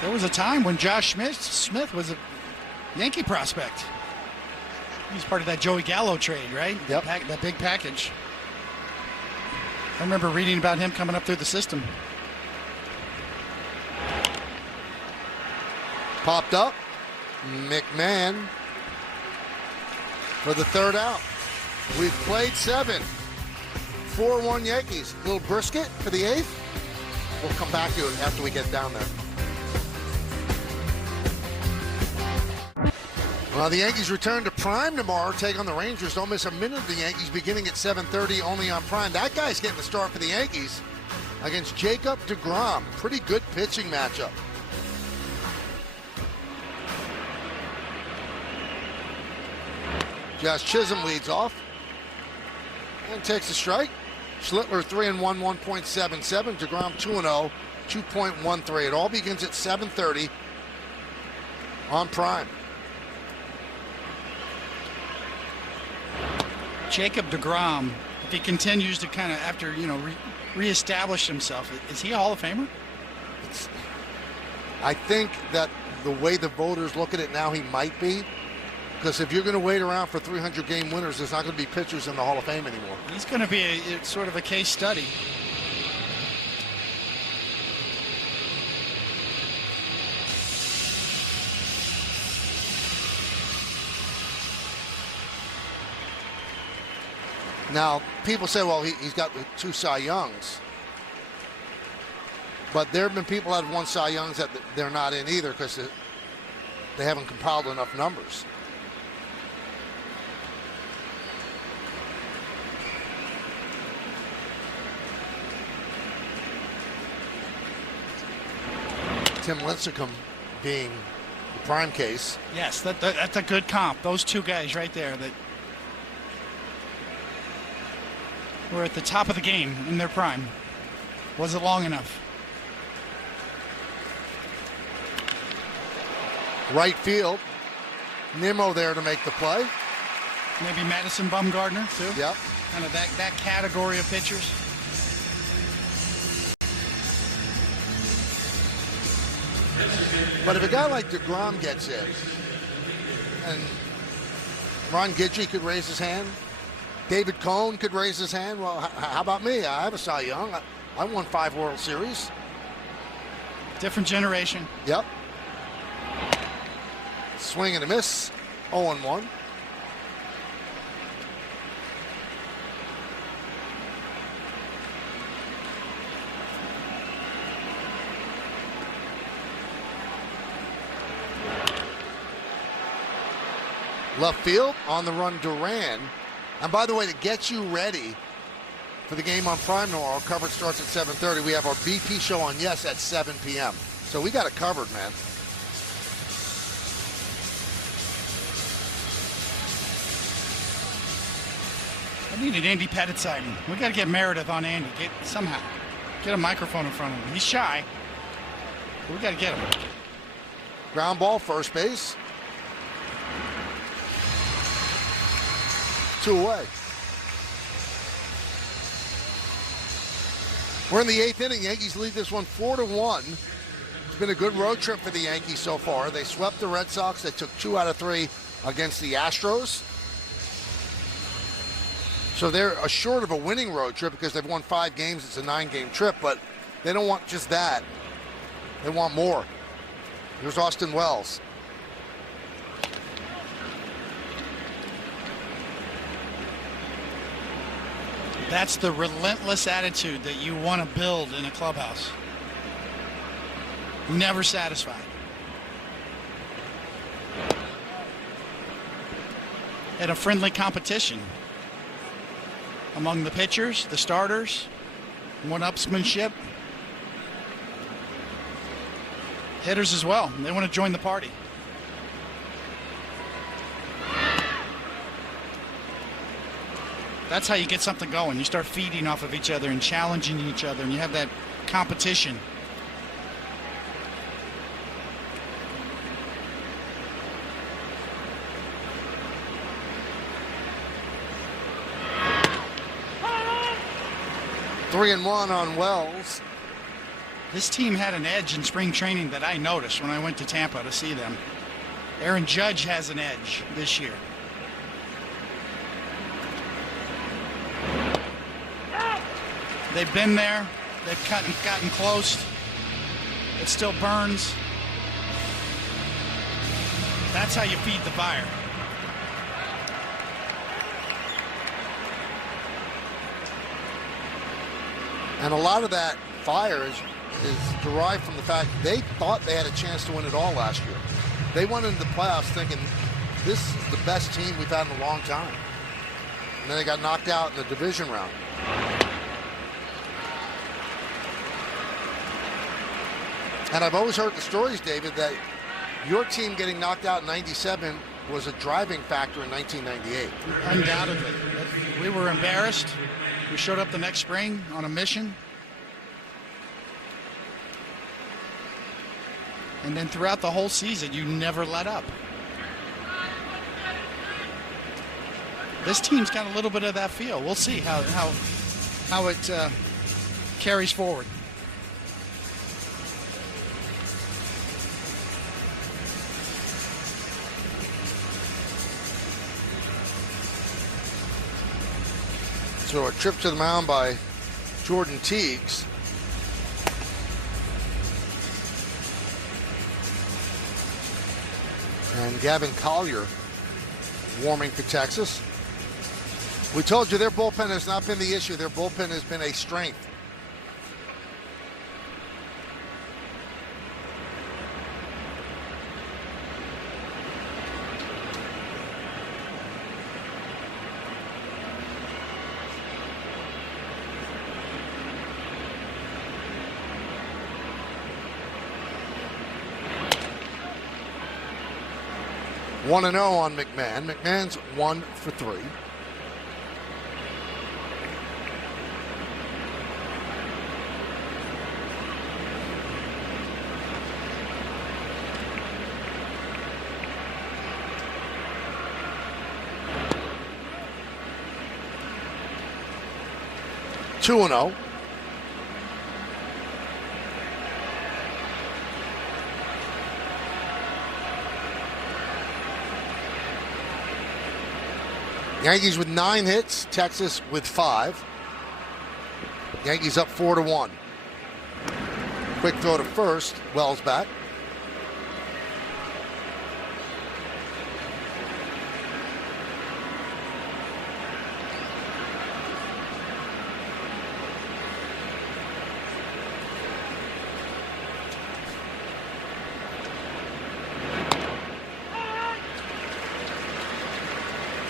There was a time when Josh Smith was a Yankee prospect. He's part of that Joey Gallo trade, right? Yep. That big package. I remember reading about him coming up through the system. Popped up. McMahon for the third out. We've played 7. 4-1 Yankees. Little brisket for the 8th. We'll come back to it after we get down there. Well, the Yankees return to Prime tomorrow, take on the Rangers. Don't miss a minute of the Yankees beginning at 7:30 only on Prime. That guy's getting the start for the Yankees against Jacob deGrom. Pretty good pitching matchup. Josh Chisholm leads off and takes a strike. Schlittler 3-1, 1.77. deGrom 2-0, 2.13. It all begins at 7:30 on Prime. Jacob deGrom, if he continues to kind of, after, reestablish himself, is he a Hall of Famer? I think that the way the voters look at it now, he might be. Because if you're going to wait around for 300-game winners, there's not going to be pitchers in the Hall of Fame anymore. He's going to be a sort of a case study. Now, people say, well, he's got 2 Cy Youngs. But there have been people that have won Cy Youngs that they're not in either because they haven't compiled enough numbers. Tim Lincecum being the prime case. Yes, that's a good comp. Those 2 guys right there that were at the top of the game in their prime. Was it long enough? Right field. Nimmo there to make the play. Maybe Madison Bumgarner, too? Yep. Kind of that category of pitchers. But if a guy like deGrom gets in, and Ron Guidry could raise his hand, David Cohn could raise his hand, well, how about me? I have a Cy Young. I won 5 World Series. Different generation. Yep. Swing and a miss, 0-1. Left field, on the run Duran. And by the way, to get you ready for the game on Prime tomorrow, coverage starts at 7:30. We have our BP show on Yes at 7 p.m. So we got it covered, man. I need an Andy Pettit sighting. We got to get Meredith on Andy. Somehow. Get a microphone in front of him. He's shy. But we got to get him. Ground ball, first base. 2 away. We're in the 8th inning. Yankees lead this one 4-1. It's been a good road trip for the Yankees so far. They swept the Red Sox. They took 2 out of 3 against the Astros. So they're assured of a winning road trip because they've won 5 games. It's a 9-game trip, but they don't want just that. They want more. Here's Austin Wells. That's the relentless attitude that you want to build in a clubhouse. Never satisfied. And a friendly competition among the pitchers, the starters, one-upsmanship. Hitters as well. They want to join the party. That's how you get something going. You start feeding off of each other and challenging each other, and you have that competition. Three and one on Wells. This team had an edge in spring training that I noticed when I went to Tampa to see them. Aaron Judge has an edge this year. They've been there. They've gotten close. It still burns. That's how you feed the fire. And a lot of that fire is is derived from the fact they thought they had a chance to win it all last year. They went into the playoffs thinking this is the best team we've had in a long time. And then they got knocked out in the division round. And I've always heard the stories, David, that your team getting knocked out in '97 was a driving factor in 1998. Undoubtedly. We were embarrassed. We showed up the next spring on a mission. And then throughout the whole season, you never let up. This team's got a little bit of that feel. We'll see how it carries forward. So a trip to the mound by Jordan Teagues. And Gavin Collier warming for Texas. We told you their bullpen has not been the issue. Their bullpen has been a strength. One and 0 on McMahon. McMahon's 1 for 3. Two and 0. Yankees with 9 hits, Texas with 5. Yankees up 4-1. Quick throw to first, Wells back.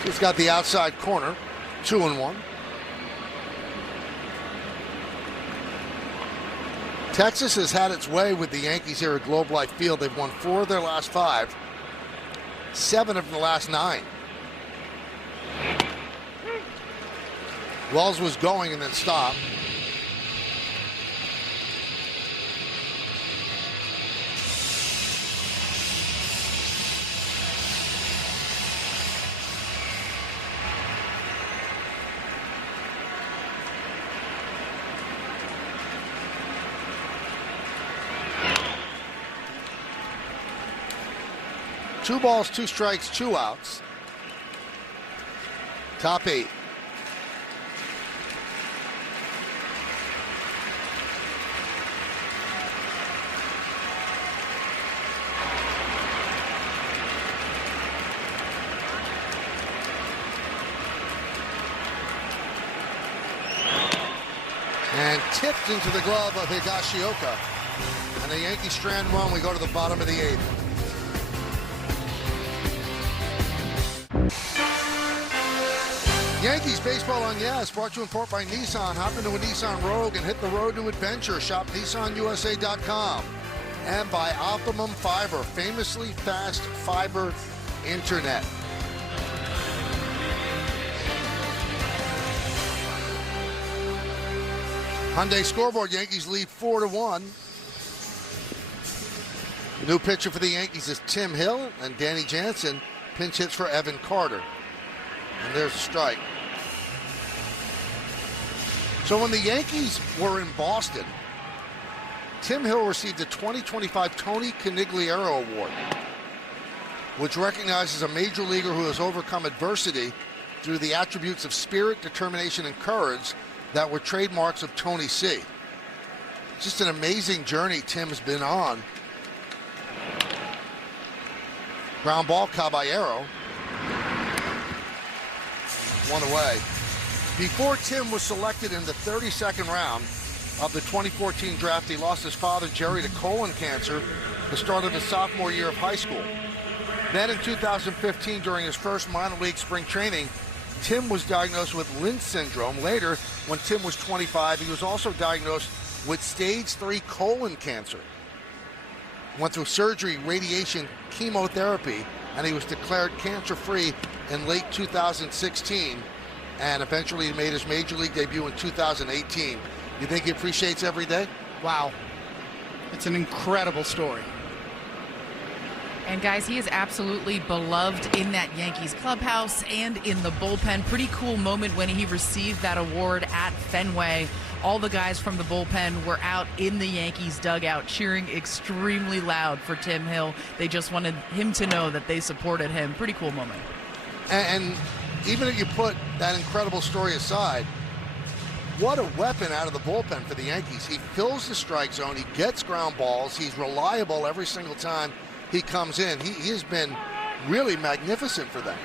He's got the outside corner, 2-1. Texas has had its way with the Yankees here at Globe Life Field. They've won 4 of their last 5, 7 of the last 9. Wells was going and then stopped. Two balls, 2 strikes, 2 outs. Top 8. And tipped into the glove of Higashioka. And the Yankees strand run. We go to the bottom of the 8th. Yankees baseball on Yes, brought to you in part by Nissan. Hop into a Nissan Rogue and hit the road to adventure. Shop NissanUSA.com. And by Optimum Fiber, famously fast fiber internet. Hyundai scoreboard, Yankees lead 4-1. The new pitcher for the Yankees is Tim Hill, and Danny Jansen pinch hits for Evan Carter. And there's a strike. So when the Yankees were in Boston, Tim Hill received the 2025 Tony Conigliaro Award, which recognizes a major leaguer who has overcome adversity through the attributes of spirit, determination, and courage that were trademarks of Tony C. Just an amazing journey Tim's been on. Ground ball, Caballero. 1 away. Before Tim was selected in the 32nd round, of the 2014 draft. He lost his father, Jerry, to colon cancer the start of his sophomore year of high school. Then in 2015, during his first minor league spring training, Tim was diagnosed with Lynch syndrome. Later, when Tim was 25, he was also diagnosed with stage 3 colon cancer. Went through surgery, radiation, chemotherapy, and he was declared cancer-free in late 2016, and eventually he made his major league debut in 2018. You think he appreciates every day? Wow. It's an incredible story. And guys, he is absolutely beloved in that Yankees clubhouse and in the bullpen. Pretty cool moment when he received that award at Fenway. All the guys from the bullpen were out in the Yankees dugout cheering extremely loud for Tim Hill. They just wanted him to know that they supported him. Pretty cool moment. And even if you put that incredible story aside, what a weapon out of the bullpen for the Yankees. He fills the strike zone. He gets ground balls. He's reliable every single time he comes in. He has been really magnificent for them.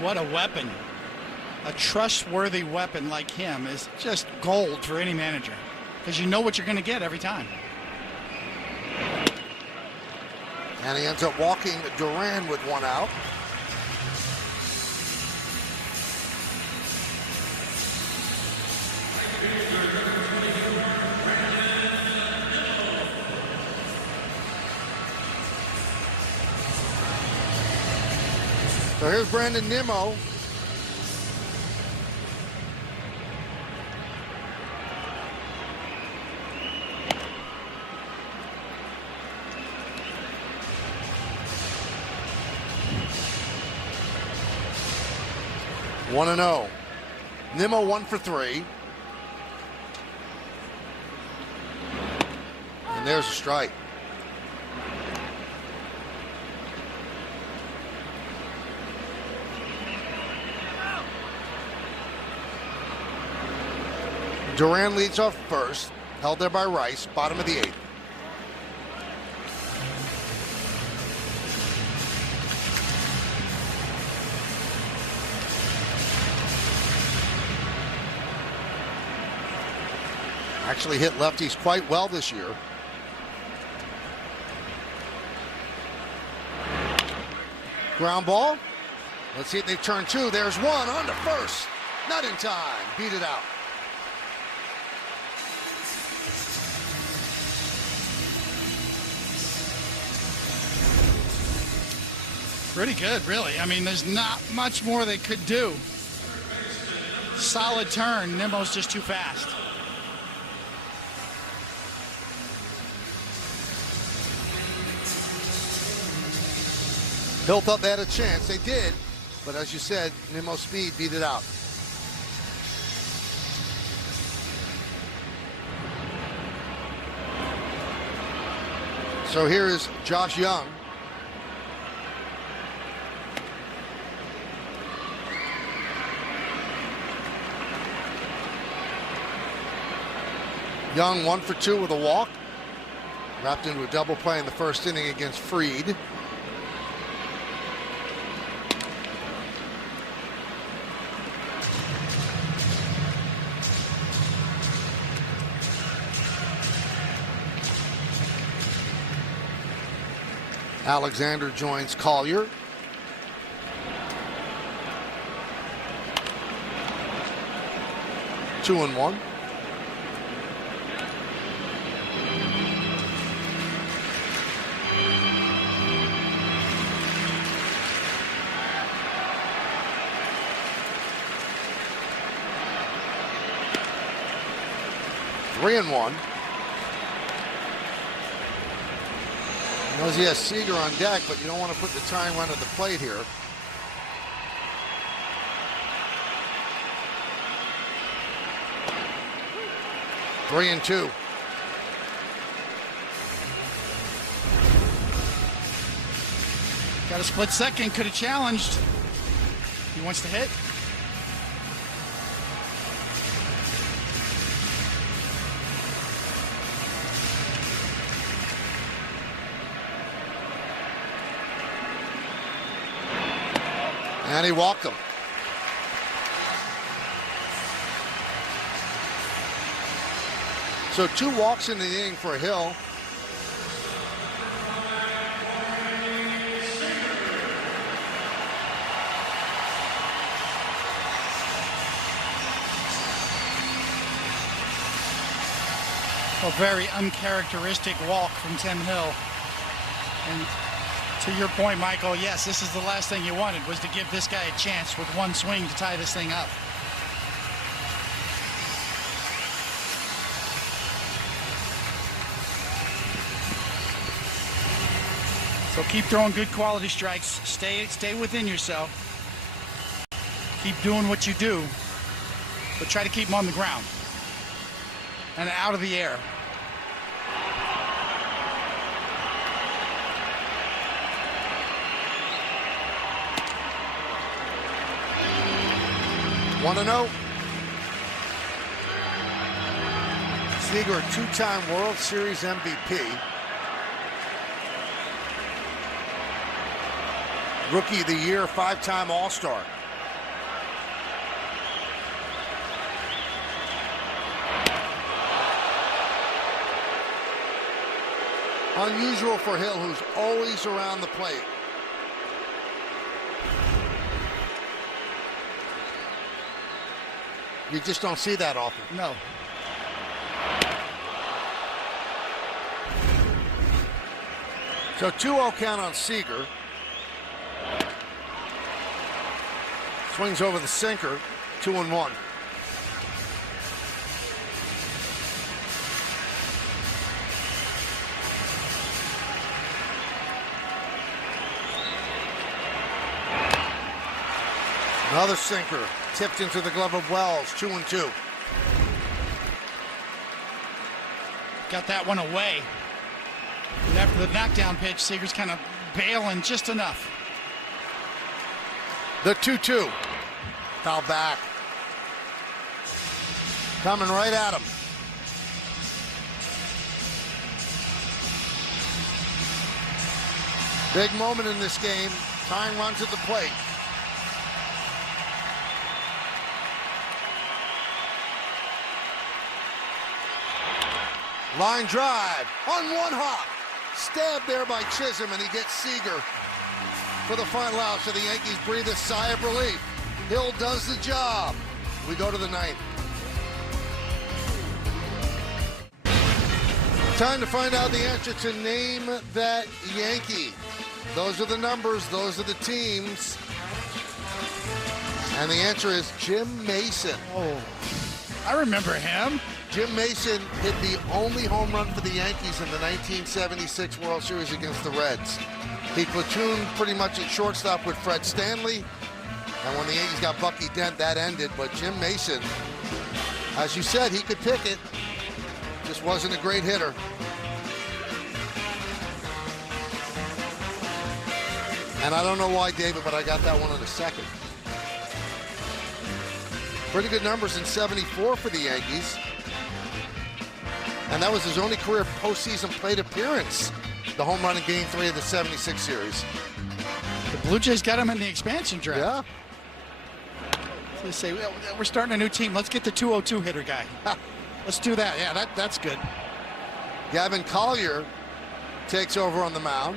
What a weapon. A trustworthy weapon like him is just gold for any manager, because you know what you're going to get every time. And he ends up walking Duran with one out. So here's Brandon Nimmo. One and 0. Nimmo 1 for 3. And there's a strike. Duran leads off first, held there by Rice, bottom of the 8th. Actually hit lefties quite well this year. Ground ball. Let's see if they turn 2. There's one on to first. Not in time. Beat it out. Pretty good, really. I mean, there's not much more they could do. Solid turn. Nimmo's just too fast. Hill thought they had a chance. They did. But as you said, Nimmo's speed beat it out. So here is Josh Young. Young 1 for 2 with a walk. Wrapped into a double play in the first inning against Fried. Alexander joins Collier. Two and one. Three and one. Knows he has Seager on deck, but you don't want to put the tying run at the plate here. Three and two. Got a split second, could have challenged. He wants to hit. And he walked him. So 2 walks in the inning for Hill. A very uncharacteristic walk from Tim Hill. And to your point, Michael, yes, this is the last thing you wanted, was to give this guy a chance with one swing to tie this thing up. So keep throwing good quality strikes. Stay within yourself. Keep doing what you do, but try to keep them on the ground and out of the air. Want to know? Seager, 2-time World Series MVP. Rookie of the Year, 5-time All-Star. Unusual for Hill, who's always around the plate. You just don't see that often. No. So 2-0 count on Seager. Swings over the sinker, 2-1. Another sinker, tipped into the glove of Wells, 2-2. Got that one away. And after the knockdown pitch, Seager's kind of bailing just enough. The 2-2. Foul back. Coming right at him. Big moment in this game. Tying runs at the plate. Line drive on one hop. Stabbed there by Chisholm, and he gets Seager for the final out. So the Yankees breathe a sigh of relief. Hill does the job. We go to the 9th. Time to find out the answer to Name That Yankee. Those are the numbers, those are the teams. And the answer is Jim Mason. Oh, I remember him. Jim Mason hit the only home run for the Yankees in the 1976 World Series against the Reds. He platooned pretty much at shortstop with Fred Stanley. And when the Yankees got Bucky Dent, that ended. But Jim Mason, as you said, he could pick it. Just wasn't a great hitter. And I don't know why, David, but I got that one in a second. Pretty good numbers in 74 for the Yankees. And that was his only career postseason plate appearance. The home run in Game 3 of the 76 series. The Blue Jays got him in the expansion draft. Yeah. So they say, well, we're starting a new team. Let's get the 202 hitter guy. Let's do that. Yeah, that's good. Gavin Collier takes over on the mound.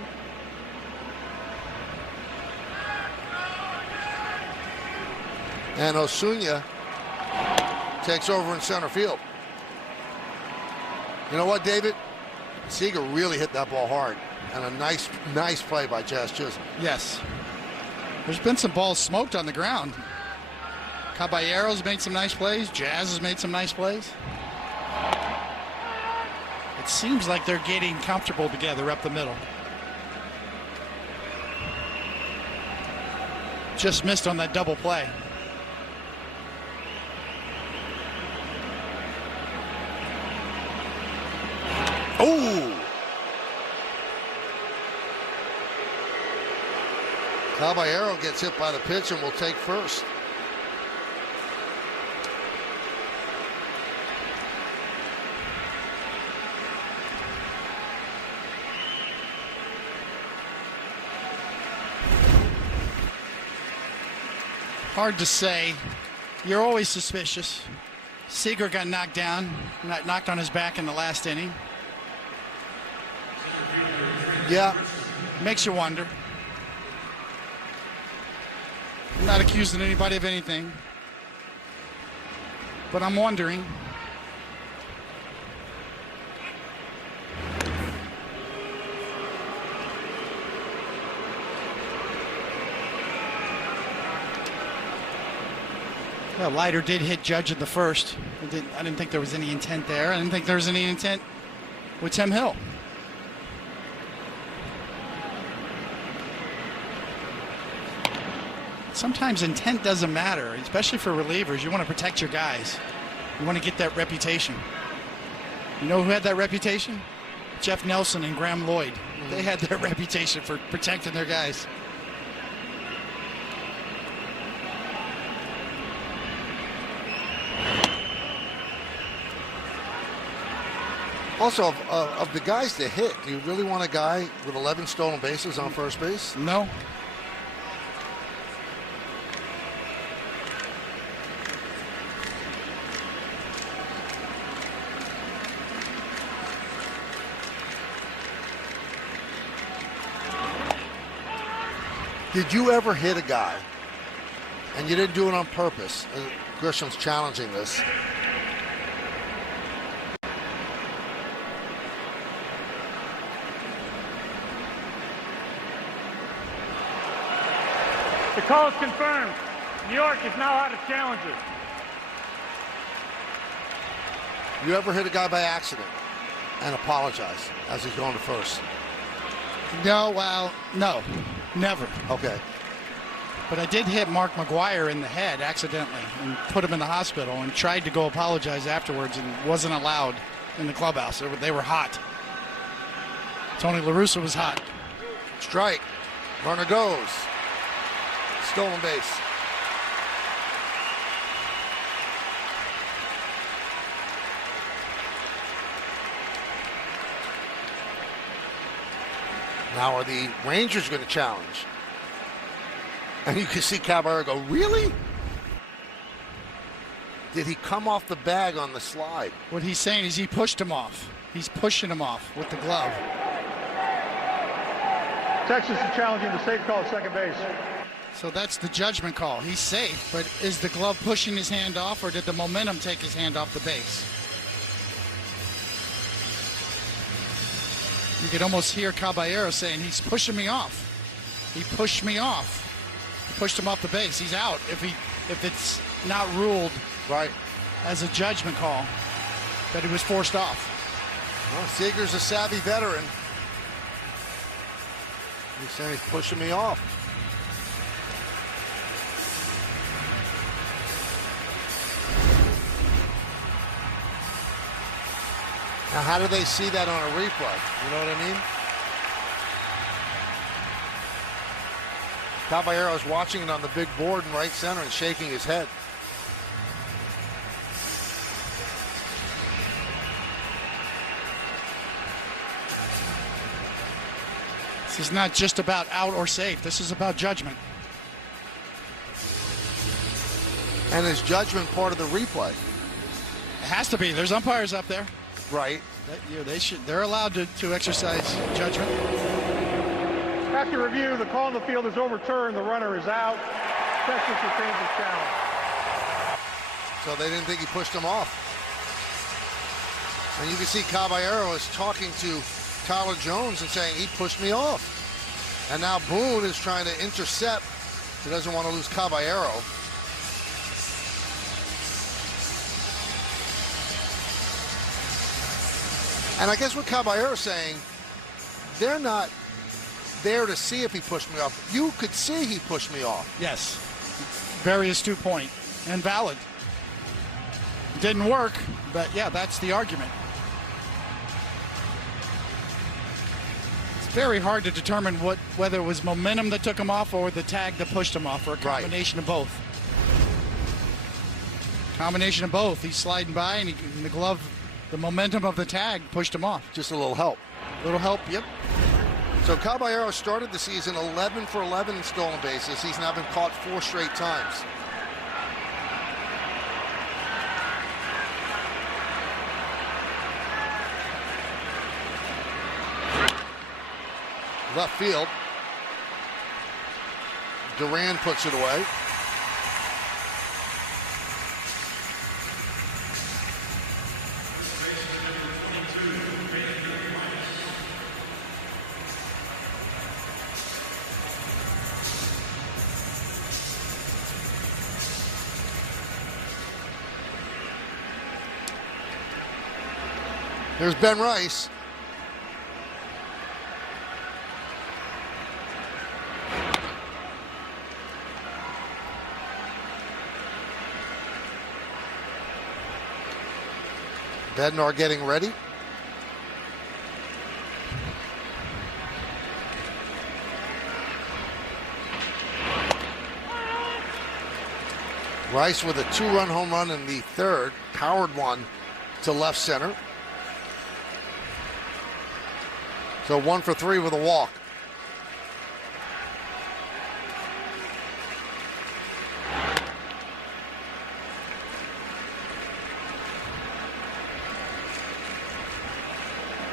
And Osuna takes over in center field. You know what, David? Seager really hit that ball hard. And a nice play by Jazz Chisholm. Yes. There's been some balls smoked on the ground. Caballero's made some nice plays. Jazz has made some nice plays. It seems like they're getting comfortable together up the middle. Just missed on that double play. Oh! Caballero gets hit by the pitch and will take first. Hard to say. You're always suspicious. Seager got knocked down, knocked on his back in the last inning. Yeah. Makes you wonder. I'm not accusing anybody of anything, but I'm wondering. Well, Leiter did hit Judge in the first. I didn't think there was any intent there. I didn't think there was any intent with Tim Hill. Sometimes intent doesn't matter, especially for relievers. You want to protect your guys. You want to get that reputation. You know who had that reputation? Jeff Nelson and Graham Lloyd. They had their reputation for protecting their guys. Also, of the guys to hit, do you really want a guy with 11 stolen bases on first base? No. Did you ever hit a guy, and you didn't do it on purpose? Grisham's challenging this. The call is confirmed. New York is now out of challenges. You ever hit a guy by accident and apologize as he's going to first? No, well, no, never. Okay. But I did hit Mark McGuire in the head accidentally and put him in the hospital and tried to go apologize afterwards and wasn't allowed in the clubhouse. They were hot. Tony La Russa was hot. Strike. Runner goes. Stolen base. Now are the Rangers going to challenge? And you can see Caballero go, really? Did he come off the bag on the slide? What he's saying is he pushed him off. He's pushing him off with the glove. Texas is challenging the safe call at second base. So that's the judgment call. He's safe, but is the glove pushing his hand off, or did the momentum take his hand off the base? You could almost hear Caballero saying, he's pushing me off. He pushed me off. He pushed him off the base. He's out if it's not ruled right as a judgment call that he was forced off. Well, Seager's a savvy veteran. He's saying he's pushing me off. Now, how do they see that on a replay? You know what I mean? Caballero's watching it on the big board in right center and shaking his head. This is not just about out or safe. This is about judgment. And is judgment part of the replay? It has to be. There's umpires up there. Right. They're allowed to exercise judgment. After review, the call on the field is overturned. The runner is out. Texas retains its challenge. So they didn't think he pushed him off. And you can see Caballero is talking to Tyler Jones and saying he pushed me off. And now Boone is trying to intercept. He doesn't want to lose Caballero. And I guess what Caballero's saying, they're not there to see if he pushed me off. You could see he pushed me off. Yes. Very astute point and valid. Didn't work, but yeah, that's the argument. It's very hard to determine whether it was momentum that took him off or the tag that pushed him off, or a combination of both. Combination of both. He's sliding by and the glove, the momentum of the tag pushed him off. Just a little help. A little help, yep. So Caballero started the season 11 for 11 in stolen bases. He's now been caught 4 straight times. Left field. Duran puts it away. There's Ben Rice. Bednar getting ready. Rice with a 2-run home run in the third, powered one to left center. So 1 for 3 with a walk.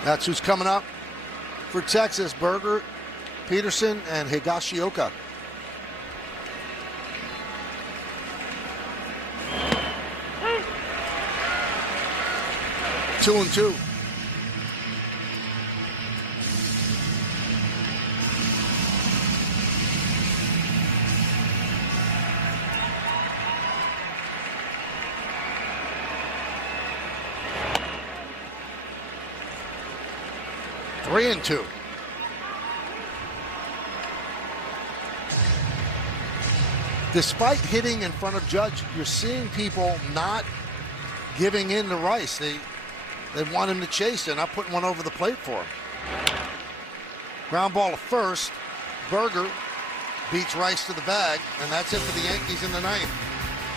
That's who's coming up for Texas. Berger, Peterson, and Higashioka. Two and two. Three and two. Despite hitting in front of Judge, you're seeing people not giving in to Rice. They want him to chase. They're not putting one over the plate for him. Ground ball to first. Berger beats Rice to the bag, and that's it for the Yankees in the ninth.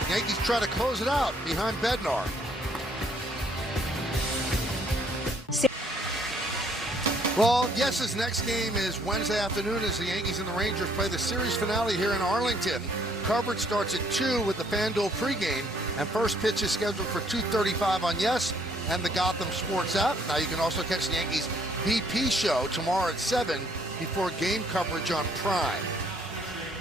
The Yankees try to close it out behind Bednar. Well, yes, his next game is Wednesday afternoon as the Yankees and the Rangers play the series finale here in Arlington. Coverage starts at 2 with the FanDuel pregame, and first pitch is scheduled for 2:35 on Yes and the Gotham Sports app. Now you can also catch the Yankees BP show tomorrow at 7 before game coverage on Prime.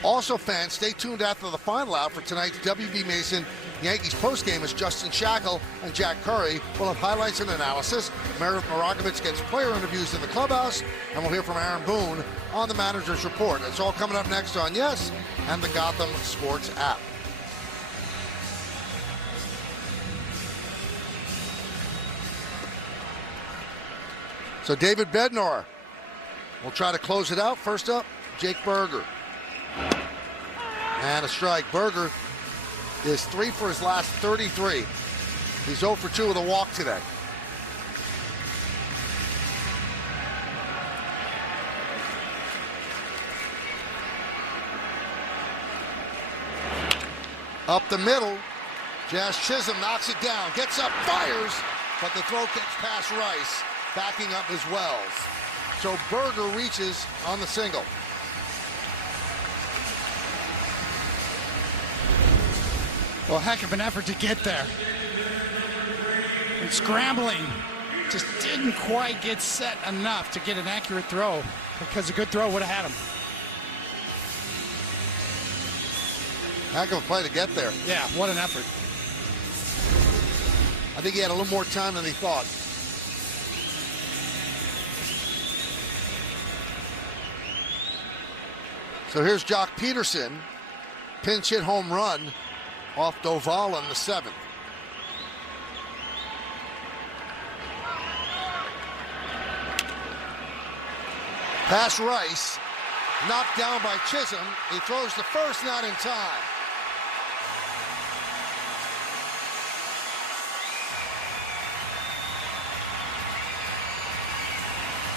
Also, fans, stay tuned after the final out for tonight's WB Mason Yankees postgame as Justin Shackle and Jack Curry will have highlights and analysis. Meredith Morakovich gets player interviews in the clubhouse, and we'll hear from Aaron Boone on the manager's report. It's all coming up next on Yes and the Gotham Sports app. So David Bednar will try to close it out. First up, Jake Berger. And a strike. Berger is 3 for his last 33. He's 0 for 2 with a walk today. Up the middle, Jazz Chisholm knocks it down, gets up, fires, but the throw gets past Rice, backing up as Wells. So Berger reaches on the single. Well, heck of an effort to get there. And scrambling. Just didn't quite get set enough to get an accurate throw, because a good throw would have had him. Heck of a play to get there. Yeah, what an effort. I think he had a little more time than he thought. So here's Jock Peterson. Pinch hit home run off Doval in the 7th. Pass Rice. Knocked down by Chisholm. He throws the first, not in time.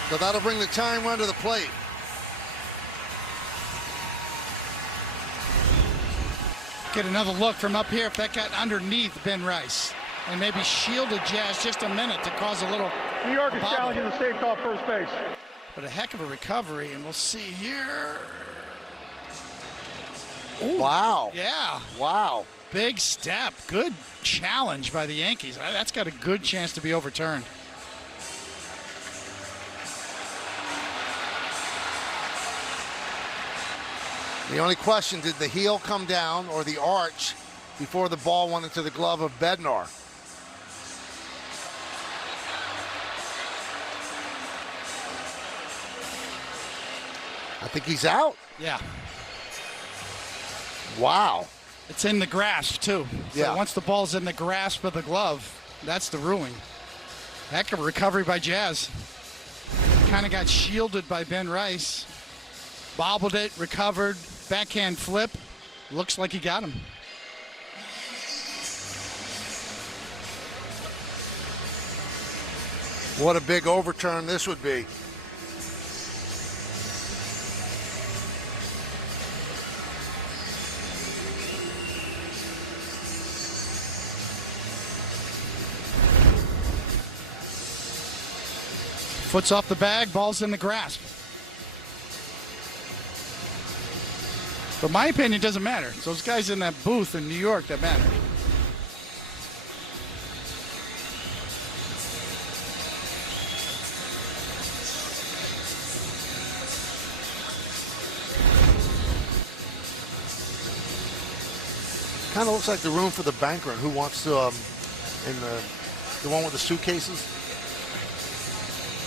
So that'll bring the tying run to the plate. Get another look from up here if that got underneath Ben Rice and maybe shielded Jazz just a minute to cause a little New York is bobble. challenging the safe call first base. But a heck of a recovery, and we'll see here. Ooh, wow. Yeah. Wow. Big step. Good challenge by the Yankees. That's got a good chance to be overturned. The only question, did the heel come down or the arch before the ball went into the glove of Bednar? I think he's out. Yeah. Wow. It's in the grasp, too. So Yeah. once the ball's in the grasp of the glove, that's the ruling. Heck of a recovery by Jazz. Kind of got shielded by Ben Rice. Bobbled it, recovered, backhand flip. Looks like he got him. What a big overturn this would be. Foot's off the bag, ball's in the grasp. But my opinion doesn't matter. It's those guys in that booth in New York that matter. Kind of looks like the room for the banker and Who Wants to, in the one with the suitcases.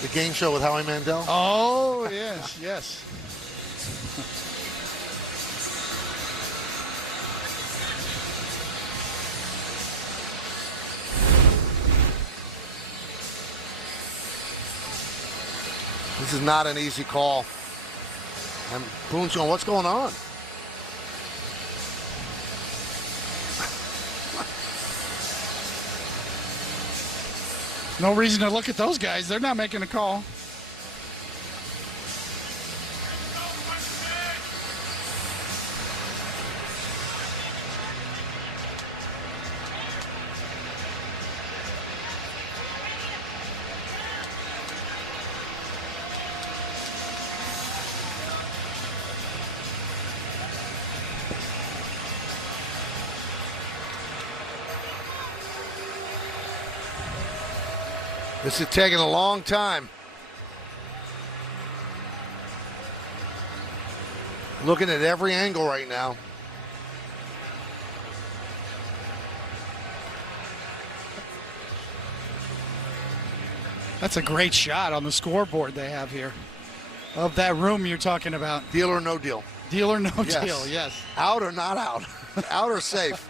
The game show with Howie Mandel. Oh, yes, yes. This is not an easy call. And Boone's going, what's going on? No reason to look at those guys. They're not making a call. This is taking a long time. Looking at every angle right now. That's a great shot on the scoreboard they have here of that room you're talking about. Deal or no deal? Deal or no Yes. deal, yes. Out or not out? Out or safe?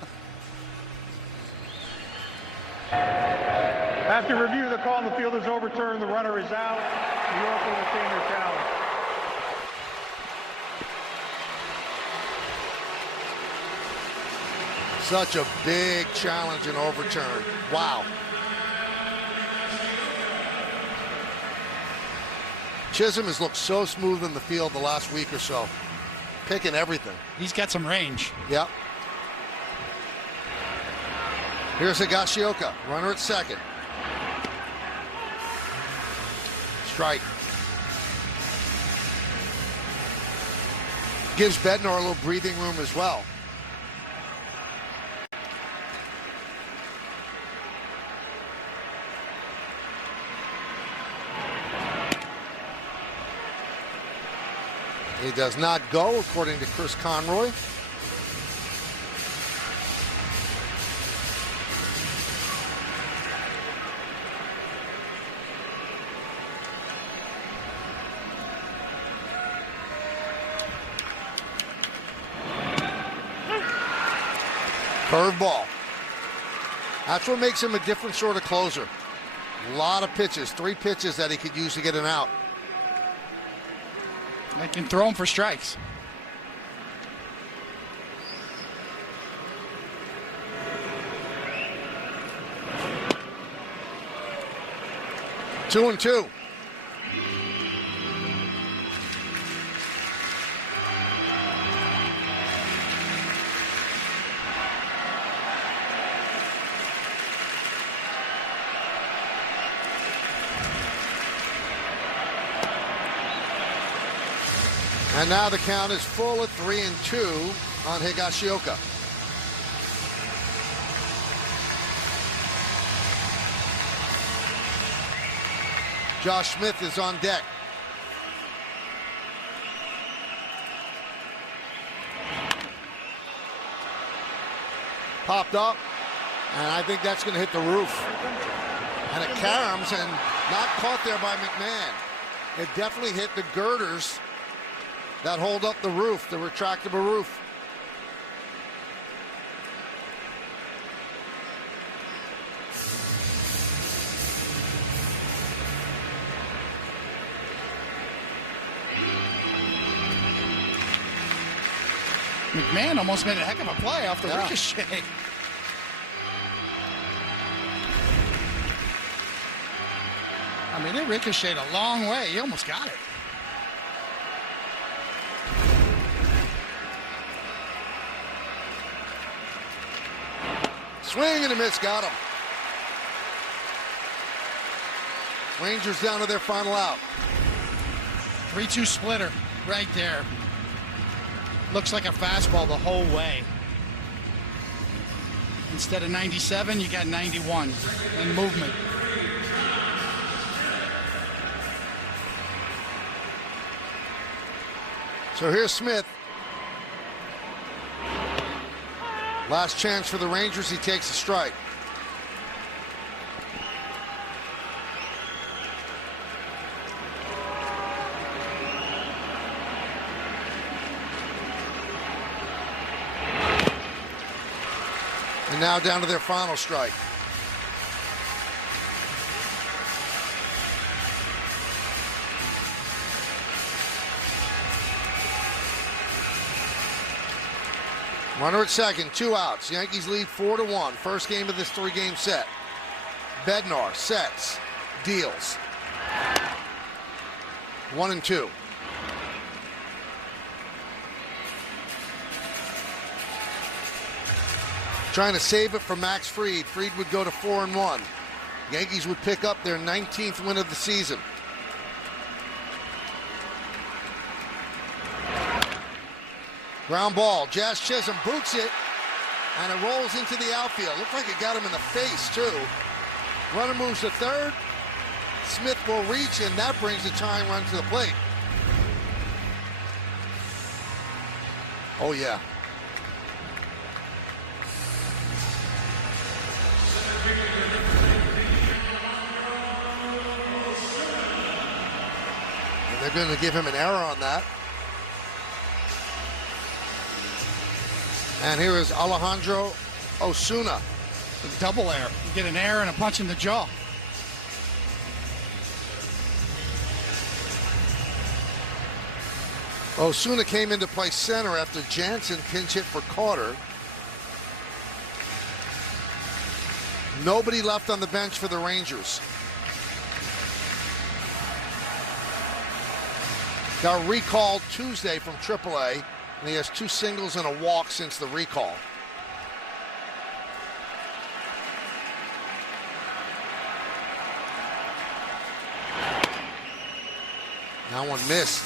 After review, the call on the field is overturned. The runner is out. New York will retain their challenge. Such a big challenge and overturn. Wow. Chisholm has looked so smooth in the field the last week or so. Picking everything. He's got some range. Yep. Here's Higashioka, runner at second. Strike. Gives Bednar a little breathing room as well. He does not go, according to Chris Conroy. Curveball. That's what makes him a different sort of closer. A lot of pitches, 3 pitches that he could use to get an out. I can throw him for strikes. Two and two. And now the count is full at 3-2 on Higashioka. Josh Smith is on deck. popped up, and I think that's going to hit the roof. And it caroms and not caught there by McMahon. It definitely hit the girders that hold up the roof, the retractable roof. McMahon almost made a heck of a play off the ricochet. I mean, it ricocheted a long way. He almost got it. Swing and a miss, got him. Rangers down to their final out. 3-2 splitter right there. Looks like a fastball the whole way. Instead of 97, you got 91 in movement. So here's Smith. Last chance for the Rangers. He takes a strike. And now down to their final strike. Runner at second, 2 outs. Yankees lead 4-1. First game of this 3-game set. Bednar sets, deals. 1-2. Trying to save it for Max Fried. Fried would go to 4-1. Yankees would pick up their 19th win of the season. Ground ball. Jazz Chisholm boots it, and it rolls into the outfield. Looked like it got him in the face, too. Runner moves to third. Smith will reach, and that brings the tying run to the plate. Oh, yeah. And they're going to give him an error on that. And here is Alejandro Osuna. A double error. You get an error and a punch in the jaw. Osuna came into play center after Jansen pinch hit for Carter. Nobody left on the bench for the Rangers. Got recalled Tuesday from AAA. And he has 2 singles and a walk since the recall. That one missed.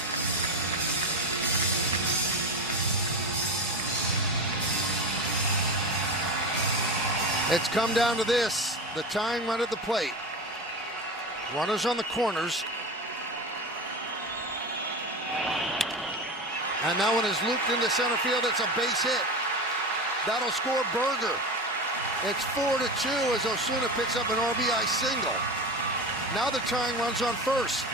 It's come down to this. The tying run at the plate. Runners on the corners. And that one is looped into center field. It's a base hit. That'll score Berger. It's 4-2 as Osuna picks up an RBI single. Now the tying run's on first.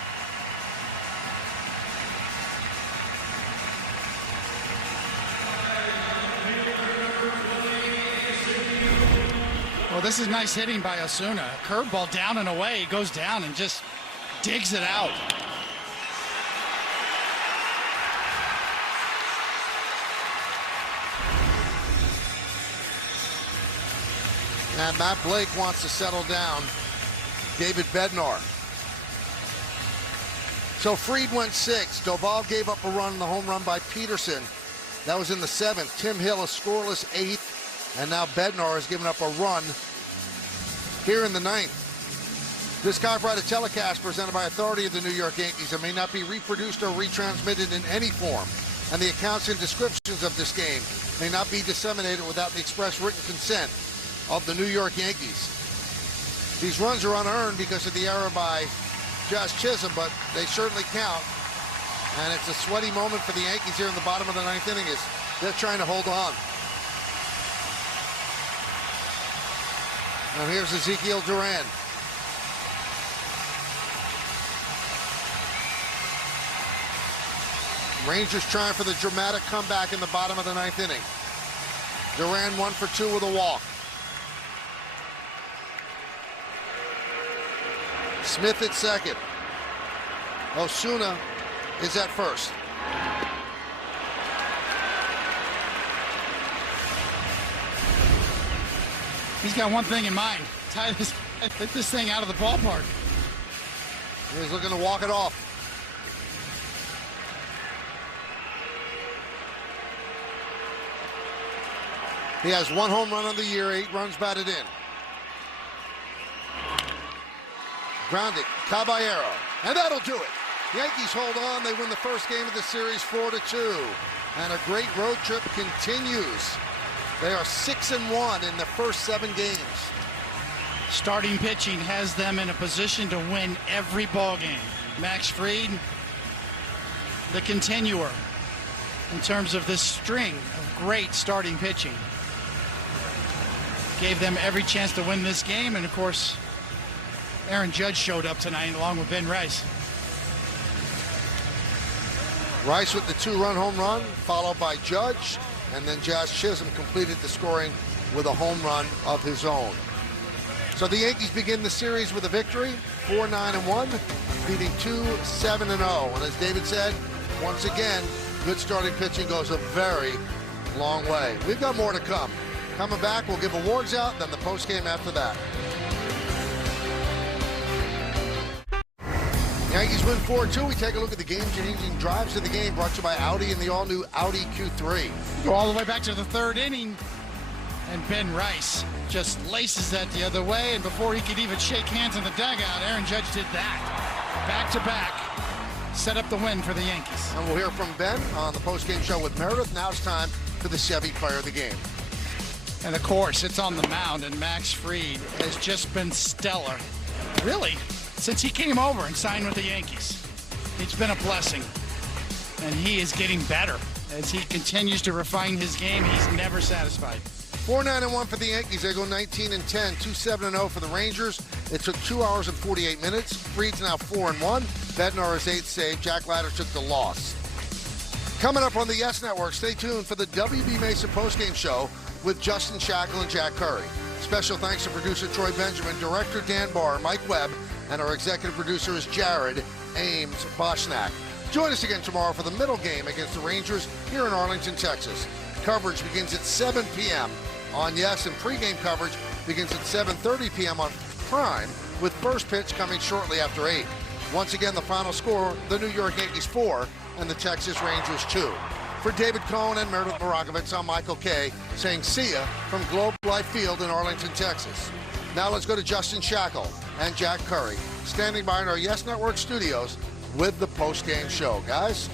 Well, this is nice hitting by Osuna. Curveball down and away. He goes down and just digs it out. And Matt Blake wants to settle down David Bednar. So Fried went 6. Doval gave up a run in the home run by Peterson. That was in the 7th. Tim Hill a scoreless 8th. And now Bednar has given up a run here in the 9th. This copyrighted telecast presented by authority of the New York Yankees and may not be reproduced or retransmitted in any form. And the accounts and descriptions of this game may not be disseminated without the express written consent of the New York Yankees. These runs are unearned because of the error by Josh Chisholm, but they certainly count. And it's a sweaty moment for the Yankees here in the bottom of the 9th inning as they're trying to hold on. And here's Ezekiel Duran. Rangers trying for the dramatic comeback in the bottom of the 9th inning. Duran 1 for 2 with a walk. Smith at second. Osuna is at first. He's got one thing in mind. Get this thing out of the ballpark. He's looking to walk it off. He has 1 home run on the year, 8 runs batted in. Grounded, Caballero, and that'll do it. Yankees hold on. They win the first game of the series 4-2. And a great road trip continues. They are 6-1 in the first 7 games. Starting pitching has them in a position to win every ball game. Max Fried, the continuer in terms of this string of great starting pitching. Gave them every chance to win this game, and of course, Aaron Judge showed up tonight along with Ben Rice. Rice with the 2-run home run, followed by Judge, and then Jazz Chisholm completed the scoring with a home run of his own. So the Yankees begin the series with a victory, 4-9-1, beating 2-7-0. And as David said, once again, good starting pitching goes a very long way. We've got more to come. Coming back, we'll give awards out, then the postgame after that. Yankees win 4-2. We take a look at the game-changing drives of the game, brought to you by Audi and the all-new Audi Q3. Go all the way back to the 3rd inning, and Ben Rice just laces that the other way, and before he could even shake hands in the dugout, Aaron Judge did that. Back-to-back, set up the win for the Yankees. And we'll hear from Ben on the postgame show with Meredith. Now it's time for the Chevy Player of the Game. And of course, it's on the mound, and Max Fried has just been stellar. Really, since he came over and signed with the Yankees. It's been a blessing. And he is getting better. As he continues to refine his game, he's never satisfied. 4-9-1 for the Yankees. They go 19-10, 2-7-0 for the Rangers. It took 2 hours and 48 minutes. Fried's now 4-1. Bednar is 8th save. Jack Leiter took the loss. Coming up on the Yes Network, stay tuned for the WB Mason postgame show with Justin Shackle and Jack Curry. Special thanks to producer Troy Benjamin, director Dan Barr, Mike Webb, and our executive producer is Jared Ames Boschnack. Join us again tomorrow for the middle game against the Rangers here in Arlington, Texas. Coverage begins at 7 p.m. on Yes, and pregame coverage begins at 7:30 p.m. on Prime, with first pitch coming shortly after 8. Once again, the final score, the New York Yankees 4 and the Texas Rangers 2. For David Cohn and Meredith Morakovitz, I'm Michael Kay, saying see ya from Globe Life Field in Arlington, Texas. Now let's go to Justin Shackle and Jack Curry, standing by in our Yes Network studios with the post-game show. Guys?